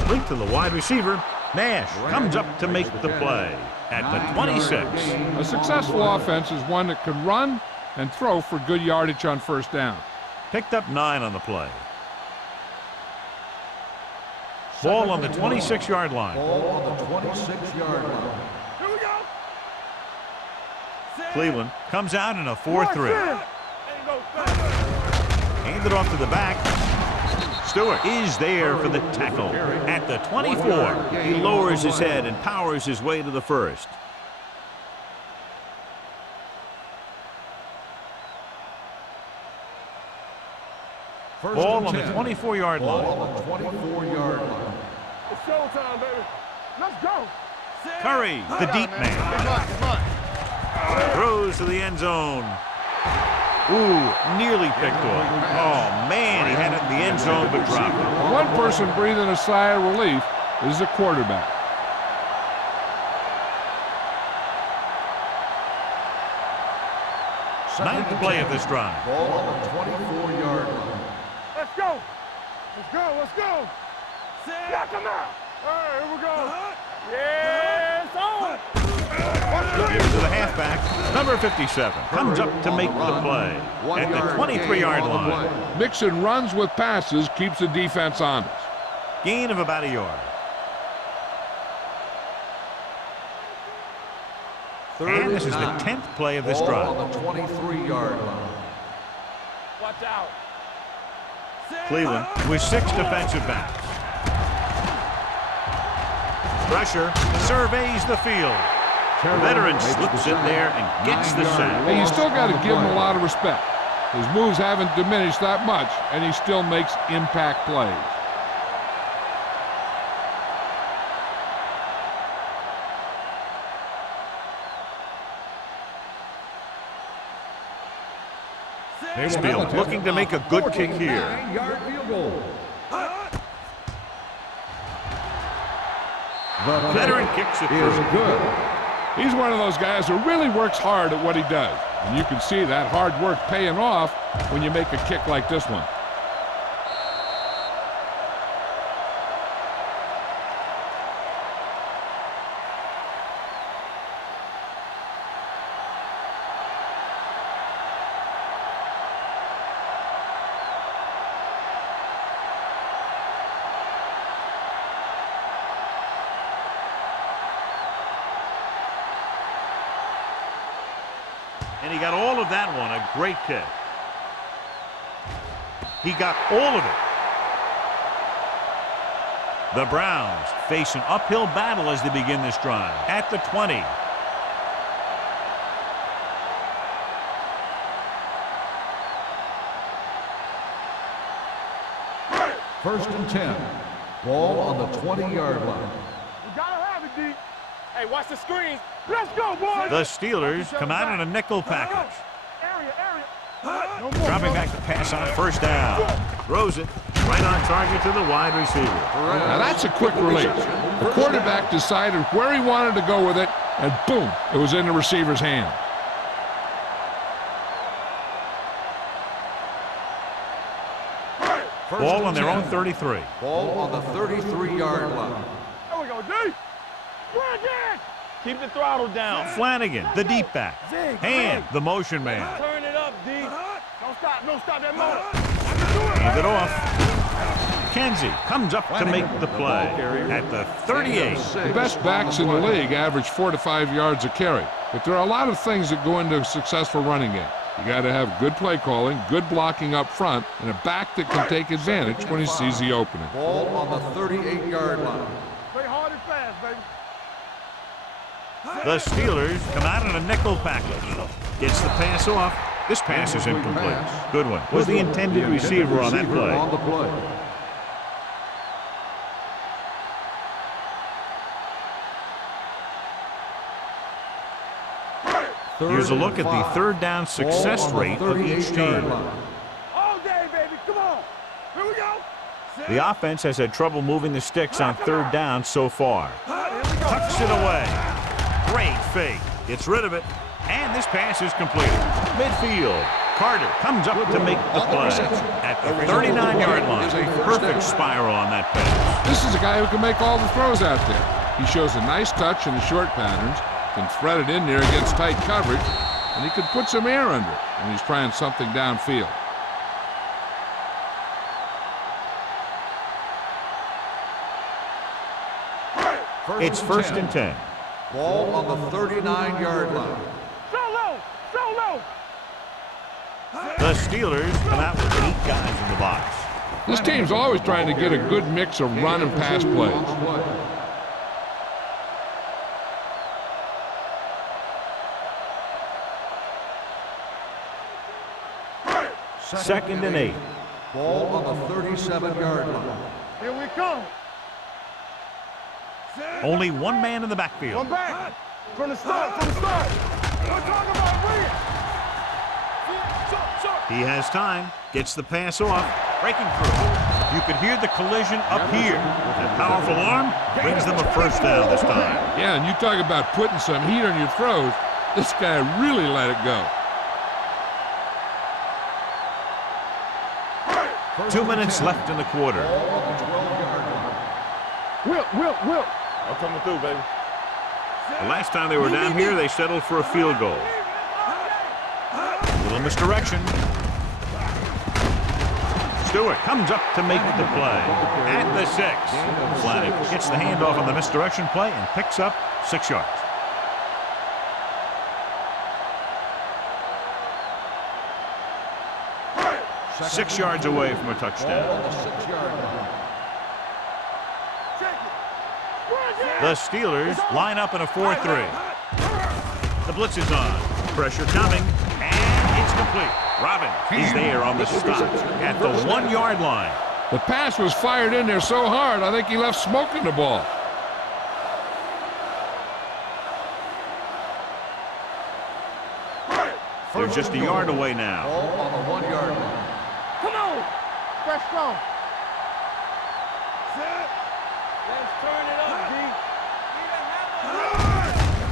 Link to the wide receiver. Nash comes up to make the play at the 26. A successful offense is one that can run and throw for good yardage on first down. Picked up 9 on the play. Ball on the 26-yard line. Ball on the 26-yard line. Here we go. Cleveland comes out in a 4-3. Ain't no thing. Hand it off to the back. Stewart is there for the tackle at the 24. He lowers his head and powers his way to the first. Ball on the 24-yard line. Ball on the 24-yard line. It's showtime, baby. Let's go. Curry, the deep man. Throws to the end zone. Ooh, nearly picked off. Oh, man, he had it in the end zone but dropped it. One person breathing a sigh of relief is the quarterback. Ninth play of this drive. Ball on the 24-yard line. Let's go. Let's go. Let's go. Knock him out. All right, here we go. Yes, on. Gives to the halfback. Number 57 comes up to make the play at the 23-yard line. Mixing runs with passes keeps the defense honest. Gain of about a yard. And this is the 10th play of this drive. Ball on the 23-yard line. Watch out. Cleveland with 6 defensive backs. Pressure surveys the field. Veteran slips in there and gets the sack. Hey, you still got to give him a lot of respect. His moves haven't diminished that much, and he still makes impact plays. Mayfield looking to make a good kick here. 9-yard field goal. The Veteran kicks it is through. good. He's one of those guys who really works hard at what he does. And you can see that hard work paying off when you make a kick like this one. he got all of that one. A great kick. He got all of it. The Browns face an uphill battle as they begin this drive at the 20. First and 10. Ball on the 20-yard line. We gotta have it, D. Hey, watch the screens. Let's go, boys. The Steelers come out in a nickel package. Area. No more. Dropping back to pass on first down. Throws it right on target to the wide receiver. Now that's a quick release. The quarterback decided where he wanted to go with it, and boom, it was in the receiver's hand. Ball on their own 33. Ball on the 33-yard line. There we go, D. Keep the throttle down. Flanagan, the deep back. Hand, the motion man. Turn it up, D. Don't stop that motor. Hand it off. Kenzie comes up to make the play at the 38. The best backs in the league average 4 to 5 yards a carry, but there are a lot of things that go into a successful running game. You got to have good play calling, good blocking up front, and a back that can take advantage when he sees the opening. Ball on the 38-yard line. Play hard and fast, baby. The Steelers come out in a nickel package. Gets the pass off. This pass is incomplete. Good one. Was the intended receiver on that play. On the play. Here's a look at the third down success rate of each team. All day, baby. Come on. Here we go. The offense has had trouble moving the sticks on third down so far. Tucks it away. Great fake. Gets rid of it. And this pass is completed. Midfield. Carter comes up to make the play at the 39-yard line. Perfect spiral on that pass. This is a guy who can make all the throws out there. He shows a nice touch in the short patterns, can thread it in there against tight coverage, and he can put some air under it when he's trying something downfield. It's first and 10. Ball on the 39-yard line. So low. The Steelers come out with 8 guys in the box. This team's always trying to get a good mix of run and pass plays. Second and 8. Ball on the 37-yard line. Here we come. Only one man in the backfield. One back. From the start. We're talking about Reed. He has time. Gets the pass off. Breaking through. You could hear the collision up here. That powerful arm brings them a first down this time. Yeah, and you talk about putting some heat on your throws. This guy really let it go. 2 minutes left in the quarter. Will. I'm coming through, baby. The last time they were down here, they settled for a field goal. Little misdirection. Stewart comes up to make the play at the 6. Flanagan gets the handoff on the misdirection play and picks up 6 yards. Six yards away from a touchdown. The Steelers line up in a 4-3. The blitz is on. Pressure coming, and it's complete. Robbins is there on the stop at the 1-yard line. The pass was fired in there so hard, I think he left smoke in the ball. They're just a yard away now. Ball on the 1-yard line. Come on. That's strong. Let's turn it up, D.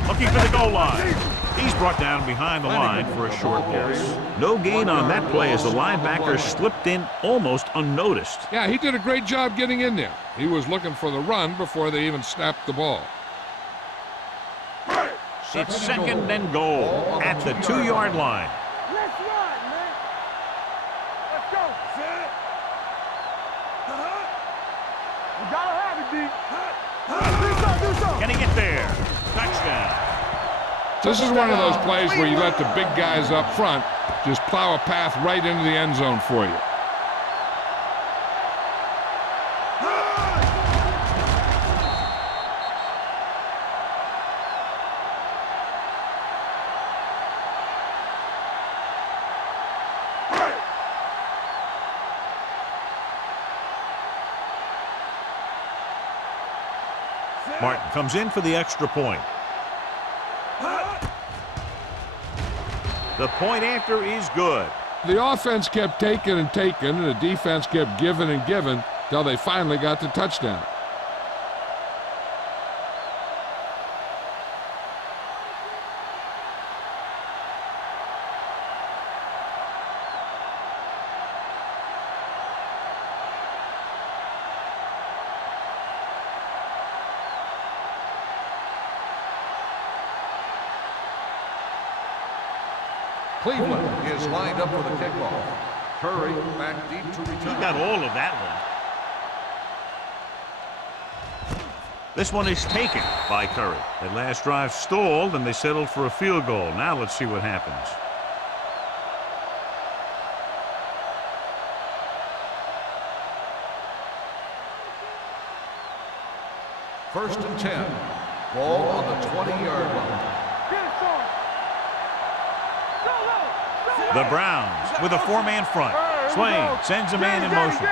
Looking for the goal line. He's brought down behind the line for a short loss. No gain on that play as the linebacker slipped in almost unnoticed. Yeah, he did a great job getting in there. He was looking for the run before they even snapped the ball. It's second and goal at the 2-yard line. Let's run, man. Let's go. We gotta have it, D. Do something. Can he get there? Touchdown. This is one of those plays where you let the big guys up front just plow a path right into the end zone for you. Martin comes in for the extra point. The point after is good. The offense kept taking and taking, and the defense kept giving and giving till they finally got the touchdown. Cleveland is lined up for the kickoff. Curry back deep to return. He got all of that one. This one is taken by Curry. That last drive stalled, and they settled for a field goal. Now let's see what happens. First and 10. Ball on the 20-yard line. The Browns with a four-man front. Swain sends a man in motion.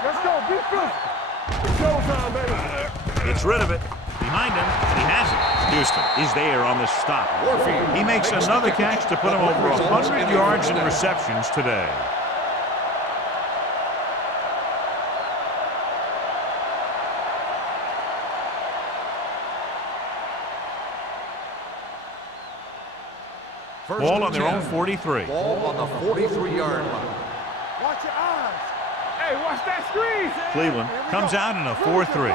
Let's go, be It's showtime, baby. Gets rid of it. Behind him, and he has it. Houston is there on the stop. He makes another catch to put him over 100 yards in receptions today. Ball on their own 43. Ball on the 43-yard line. Watch your eyes. Hey, watch that screen. Cleveland comes out in a 4-3.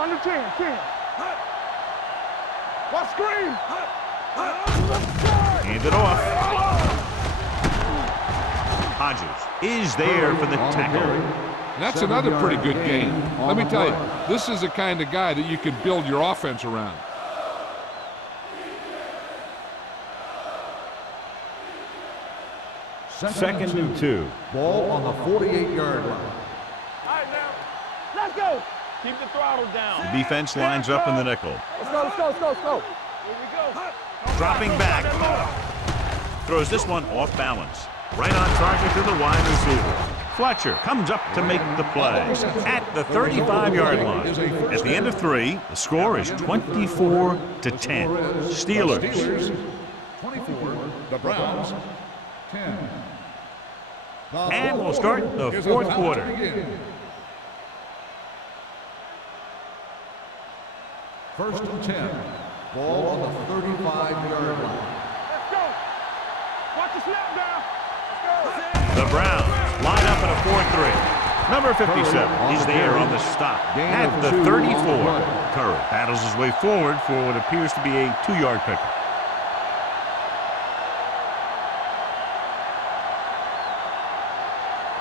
Under 10. Watch screen. Hand it off. Hodges is there for the tackle. That's another pretty good game. Let me tell you, this is the kind of guy that you can build your offense around. Second and 2. Ball on the 48-yard line. All right, now. Let's go. Keep the throttle down. The defense lines up in the nickel. Let's go. Here we go. Dropping back. Throws this one off balance. Right on target to the wide receiver. Fletcher comes up to make the play at the 35-yard line. At the end of 3, the score is 24-10. Steelers. 24. The Browns. 10. And we'll start the fourth quarter. First and 10. Ball on the 35-yard line. Let's go. Watch the snap down. The Browns line up in a 4-3. Number 57 is there on the stop at the 34. Curry battles his way forward for what appears to be a 2-yard pickup.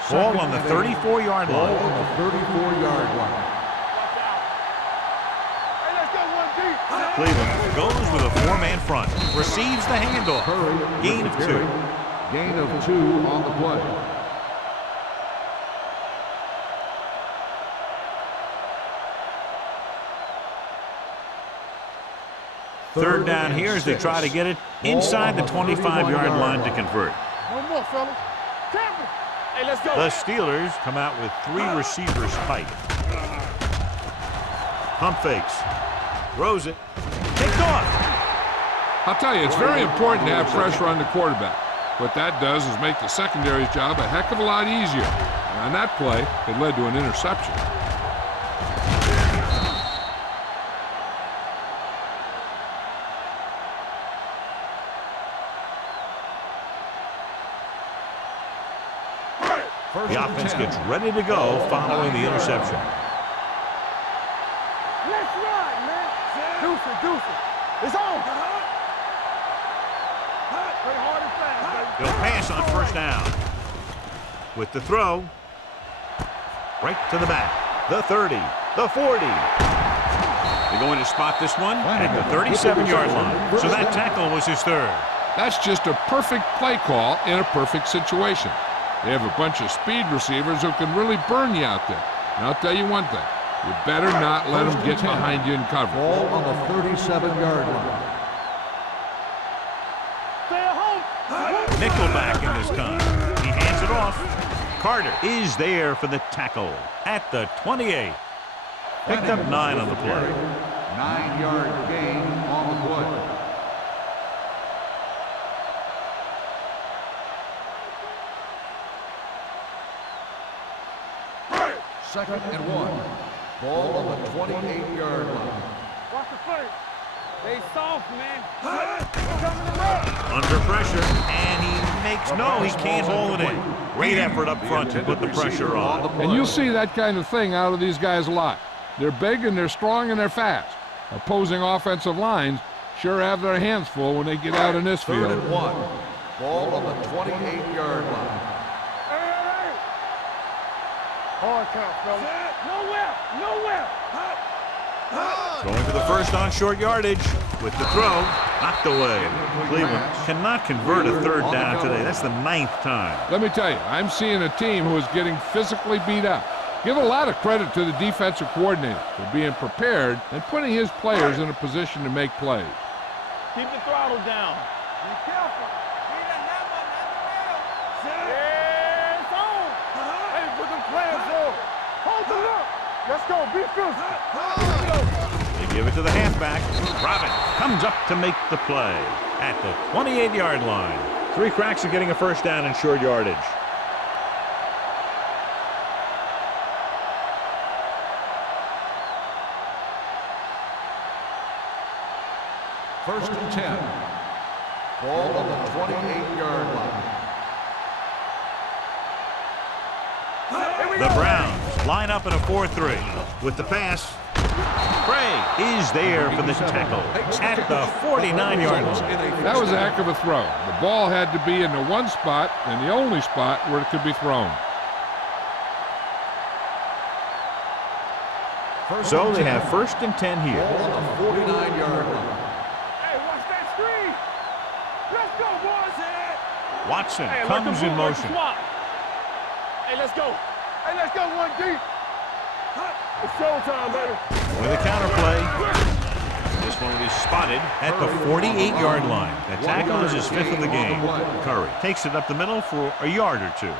Ball on the 34-yard line. Ball on the 34-yard line. Hey, let's go one deep. Cleveland goes with a four-man front. Receives the handoff. Gain of 2. Gain of 2 on the play. Third down here as they try to get it inside the 25-yard line to convert. One more, fellas. Tackle. Hey, let's go. The Steelers come out with 3 receivers tight. Pump fakes. Throws it. Picked off. I'll tell you, it's very important to have pressure on the quarterback. What that does is make the secondary's job a heck of a lot easier. And on that play, it led to an interception. The offense gets ready to go following the interception. Let's ride, man. Deuce it. It's on. Play hard and fast, baby. They'll pass on first down. With the throw. Right to the back. The 30. The 40. They're going to spot this one at the 37-yard line. So that tackle was his third. That's just a perfect play call in a perfect situation. They have a bunch of speed receivers who can really burn you out there. And I'll tell you one thing. You better not let them get behind you in cover. Ball on the 37-yard line. Nickelback in this time. He hands it off. Carter is there for the tackle at the 28. Picked up 9 on the play. 9-yard gain on the play. Second and 1. Ball on the 28-yard line. Watch the foot. They soft, man. Under pressure, and he makes no, he can't hold it in. Great effort up front to put the pressure on. And you'll see that kind of thing out of these guys a lot. They're big and they're strong and they're fast. Opposing offensive lines sure have their hands full when they get out in this field. Third and 1. Ball on the 28-yard line. Hard count, fellas. Nowhere. Going for the first on short yardage with the throw. Knocked away. Cleveland cannot convert a third down today. That's the 9th time. Let me tell you, I'm seeing a team who is getting physically beat up. Give a lot of credit to the defensive coordinator for being prepared and putting his players in a position to make plays. Keep the throttle down. Be careful. Yeah, it's on. Hey, put them plans on. Hold the look. Let's go. Be physical. They give it to the halfback. Robin comes up to make the play at the 28-yard line. 3 cracks at getting a first down in short yardage. First and 10. Ball on the 28-yard line. The Browns line up in a 4-3 with the pass. Bray is there for the tackle at the 49-yard line. That was a heck of a throw. The ball had to be in the one spot and the only spot where it could be thrown. So they have first and 10 here. Ball on the 49-yard line. Hey, watch that screen. Let's go, boys. Watson Hey, comes in motion. Hey, let's go. Hey, let's go one deep. It's showtime, baby. With a counterplay. This one will be spotted at the 48-yard line. The tackle is his 5th of the game. Curry takes it up the middle for a yard or 2.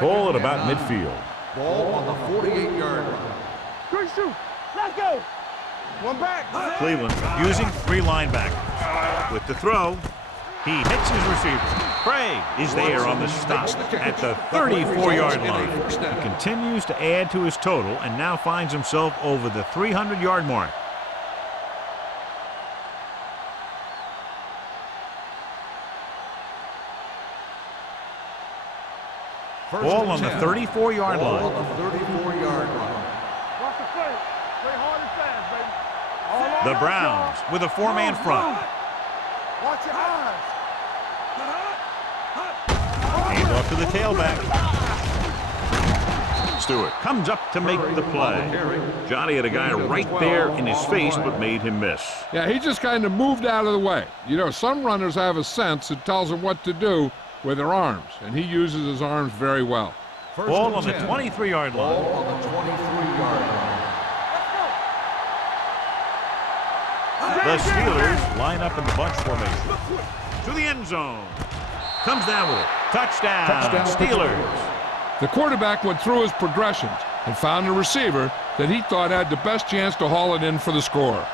Ball at about midfield. Ball on the 48-yard line. Good shoot. Let's go. One back. Cleveland using 3 linebackers. With the throw, he hits his receiver. Craig is there on the stop at the 34-yard line. He continues to add to his total and now finds himself over the 300-yard mark. Ball on the 34-yard Ball line. on the 34-yard line. Watch the play. Play hard and fast, baby. The Browns with a 4-man front. Watch your eyes. Hand off to the tailback. Stewart comes up to make the play. Johnny had a guy right there in his face but made him miss. Yeah, he just kind of moved out of the way. You know, some runners have a sense that tells them what to do with their arms, and he uses his arms very well. Ball on the 23-yard line. Ball on the 23-yard line. The Steelers line up in the bunch formation. To the end zone. Comes down with it. Touchdown, Steelers. The quarterback went through his progressions and found a receiver that he thought had the best chance to haul it in for the score.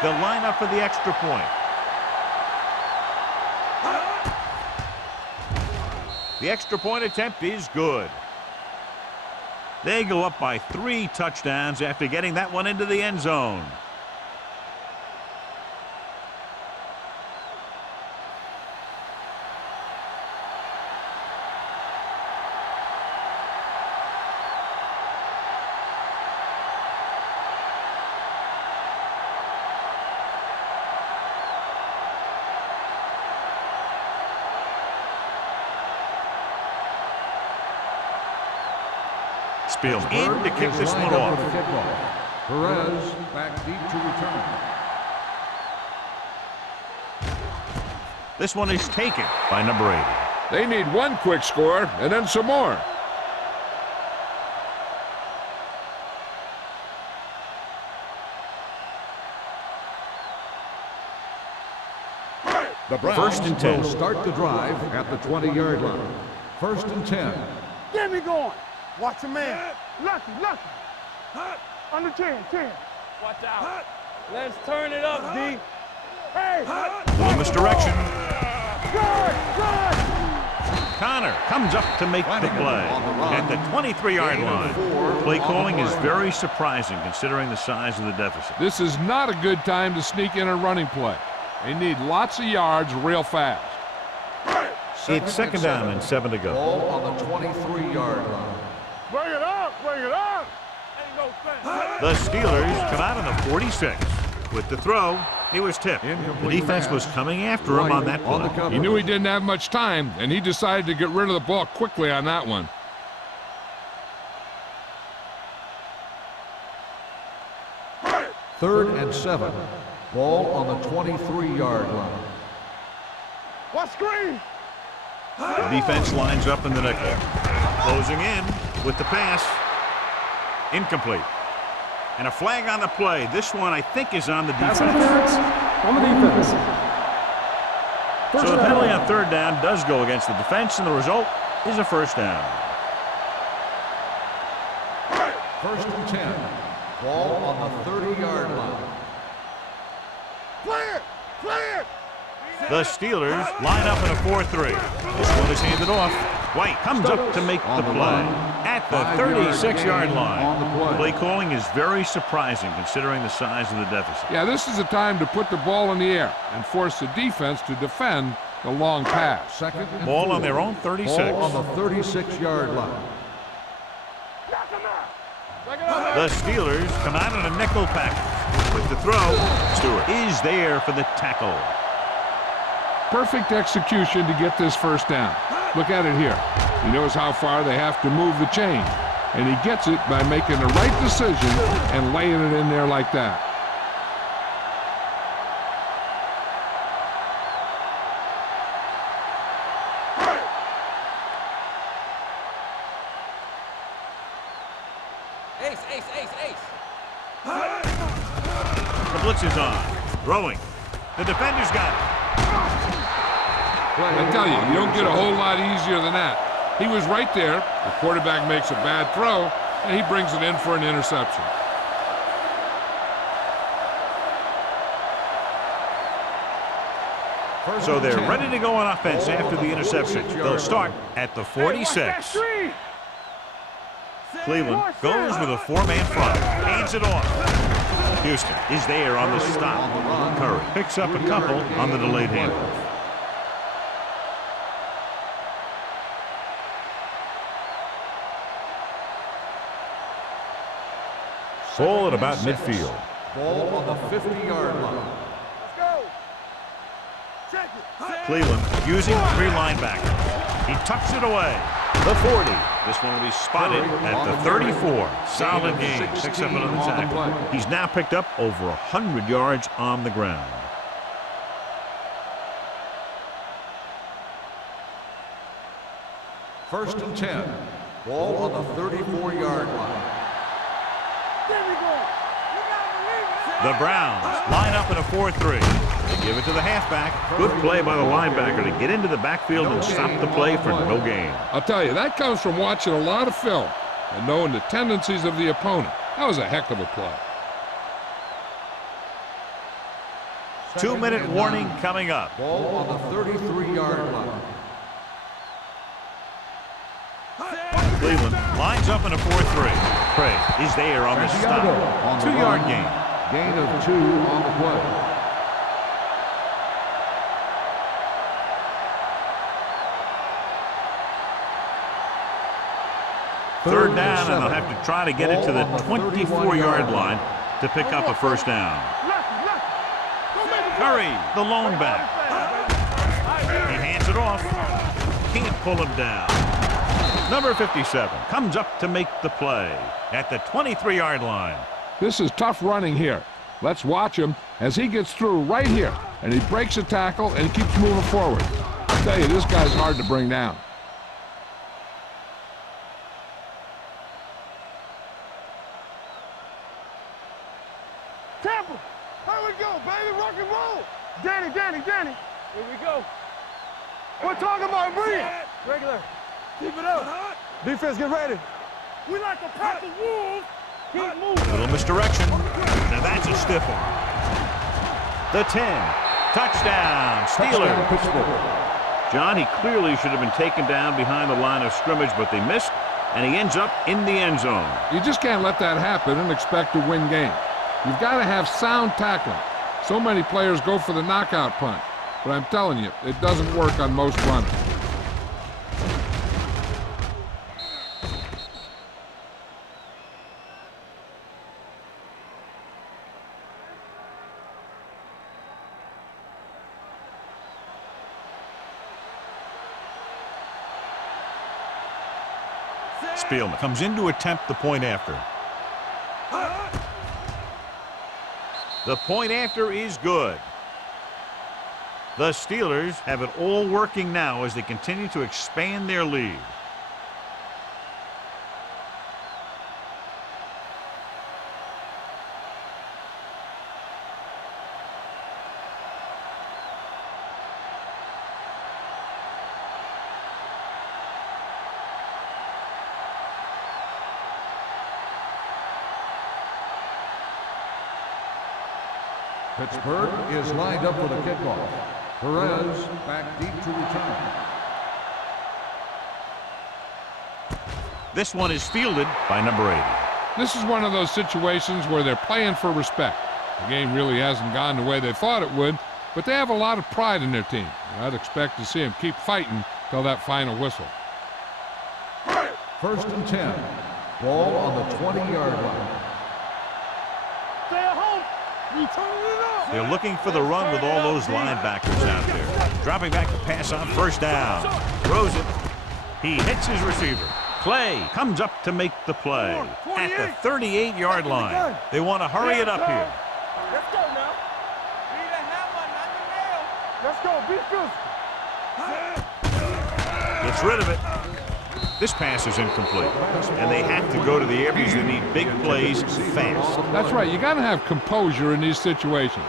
They'll line up for the extra point. The extra point attempt is good. They go up by 3 touchdowns after getting that one into the end zone. backfield. In to kick this one off. Perez back deep to return. This one is taken by number 80. They need one quick score and then some more. The Browns First and 10. will start the drive at the 20-yard line. First and 10. Get me going. Watch a man. Lucky. Under 10. Watch out. Let's turn it up, D. Hey. Little misdirection. Run. Connor comes up to make the play at the 23-yard line. Play calling is very surprising considering the size of the deficit. This is not a good time to sneak in a running play. They need lots of yards real fast. It's second down and 7 to go. Ball on the 23-yard line. Bring it up. The Steelers come out on the 46. With the throw, it was tipped. The defense was coming after him on that play. He knew he didn't have much time, and he decided to get rid of the ball quickly on that one. Third and 7. Ball on the 23-yard line. What screen? The defense lines up in the nickel. Closing in with the pass. Incomplete. And a flag on the play. This one, I think, is on the defense. Pass interference on the defense. First So the down. penalty on third down does go against the defense, and the result is a first down. First and 10. Ball on the 30-yard line. Play it. The Steelers line up in a 4-3. This one is handed off. White comes up to make the play at the 36-yard line. Play calling is very surprising considering the size of the deficit. Yeah, this is the time to put the ball in the air and force the defense to defend the long pass. Second and Ball 4. on their own 36. Ball on the 36-yard line. The Steelers come out in a nickel package. With the throw, Stewart is there for the tackle. Perfect execution to get this first down. Look at it here. He knows how far they have to move the chain, and he gets it by making the right decision and laying it in there like that. Ace. The blitz is on. Throwing. The defender's got it. I tell you, you don't get a whole lot easier than that. He was right there. The quarterback makes a bad throw, and he brings it in for an interception. So they're ready to go on offense after the interception. They'll start at the 46. Cleveland goes with a 4-man front. Hands it off. Houston is there on the stop. Curry picks up a couple on the delayed handoff. Ball at about midfield. Ball on the 50-yard line. Cleveland using 3 linebackers. He tucks it away. The 40. This one will be spotted at the 34. Solid game. Picks up another tackle. He's now picked up over 100 yards on the ground. First and 10. Ball on the 34-yard line. The Browns line up in a 4-3. They give it to the halfback. Good play by the linebacker to get into the backfield and stop the play for no gain. I'll tell you, that comes from watching a lot of film and knowing the tendencies of the opponent. That was a heck of a play. 2-minute warning coming up. Ball on the 33-yard line. Cleveland lines up in a 4-3. Craig is there on the stop. 2-yard gain. Gain of 2 on the play. Third down, and they'll have to try to get it to the 24-yard line to pick up a first down. Curry, the lone back. He hands it off. Can't pull him down. Number 57 comes up to make the play at the 23-yard line. This is tough running here. Let's watch him as he gets through right here, and he breaks a tackle and keeps moving forward. I tell you, this guy's hard to bring down. Tampa, here we go, baby, rock and roll. Danny. Here we go. We're talking about breathe. Regular. Keep it up. Defense, get ready. We like a pack of wolves. Keep moving. Little misdirection. Now that's a stiff one. The 10. Touchdown, Steelers. John, he clearly should have been taken down behind the line of scrimmage, but they missed, and he ends up in the end zone. You just can't let that happen and expect to win games. You've got to have sound tackling. So many players go for the knockout punch, but I'm telling you, it doesn't work on most runners. Spielman comes in to attempt the point after. The point after is good. The Steelers have it all working now as they continue to expand their lead. Pittsburgh is lined up for the kickoff. Perez back deep to return. This one is fielded by number 80. This is one of those situations where they're playing for respect. The game really hasn't gone the way they thought it would, but they have a lot of pride in their team. I'd expect to see them keep fighting till that final whistle. 1st and 10. Ball on the 20-yard line. Stay at home. We turn it up. They're looking for the run with all those linebackers out there. Dropping back to pass on 1st down. Throws it. He hits his receiver. Clay comes up to make the play at the 38-yard line. They want to hurry it up here. Let's go now. We need a hammer, not the nail. Let's go. Be physical. Gets rid of it. This pass is incomplete, and they have to go to the air because they need big plays fast. That's right. You got to have composure in these situations.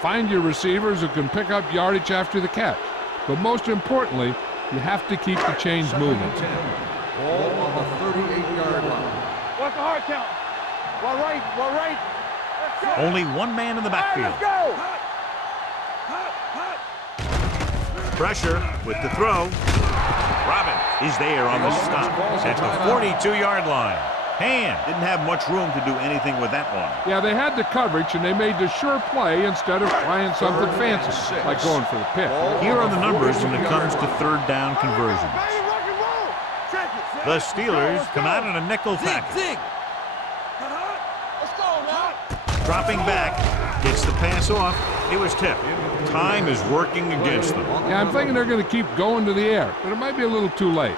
Find your receivers who can pick up yardage after the catch. But most importantly, you have to keep the chains moving. Ball on the 38-yard line. What's the hard count? Well, right. Let's go. Only one man in the backfield. Let's go. Pressure with the throw. Robin is there on the stop at the 42-yard line. Hand didn't have much room to do anything with that one. Yeah, they had the coverage, and they made the sure play instead of trying something fancy, like going for the pick. Here are the numbers when it comes to 3rd down conversions. The Steelers come out in a nickel package. Let's go now. Dropping back, gets the pass off. It was tipped. Time is working against them. Yeah, I'm thinking they're going to keep going to the air, but it might be a little too late.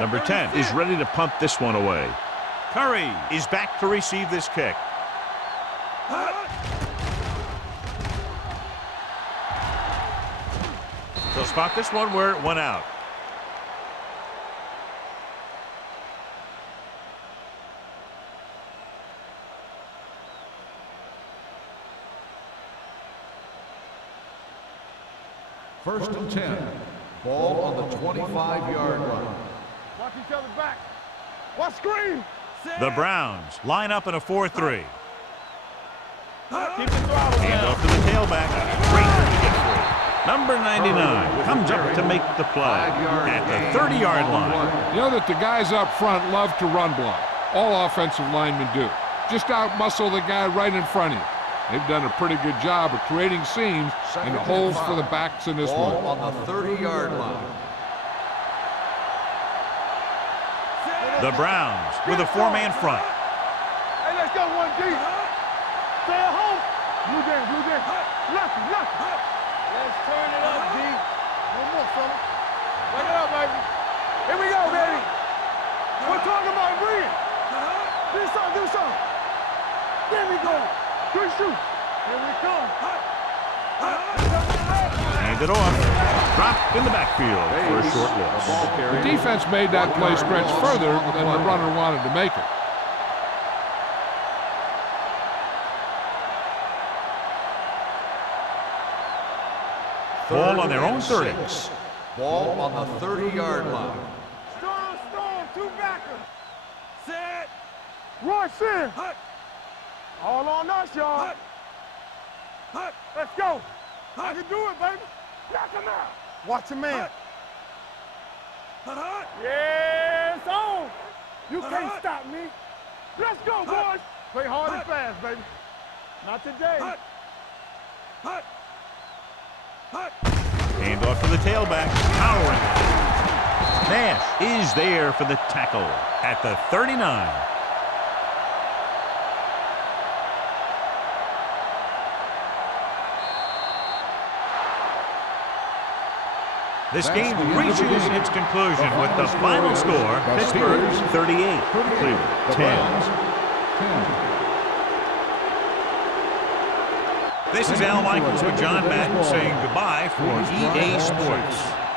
Number 10 is ready to punt this one away. Curry is back to receive this kick. They'll spot this one where it went out. First and 10. Ball on the 25-yard line. Watch each other back. Watch screen. The Browns line up in a 4-3. Keep the throttle Hand down. off to the tailback. Great to get through. Number 99 comes up to make the play at the 30-yard line. You know that the guys up front love to run block. All offensive linemen do. Just outmuscle the guy right in front of you. They've done a pretty good job of creating seams and holes for the backs in this one. Ball on the 30-yard line. The Browns with a four-man front. Hey, let's go 1 deep. Stay at home. Blue game, blue game. Lucky, lucky. Let's turn it up, D. One more, fella. Back it up, baby. Here we go, baby. We're talking about breathing. Do something. There we go. Good shoot. Here we come. Hand it off. Dropped in the backfield for a short loss. The defense made that play stretch further than the runner wanted to make it. Ball on their own 30s. Ball on the 30-yard line. Storm, two backers. Set. Rush in. All on us, y'all. Let's go. I can do it, baby. Knock him out. Watch your man. Yeah, it's on. You can't stop me. Let's go, boys. Play hard and fast, baby. Not today. Hand off to the tailback. Powering it. Nash is there for the tackle at the 39. This game reaches its conclusion with the final score, Pittsburgh 38, Cleveland 10. This is Al Michaels with John Madden saying goodbye for EA Sports.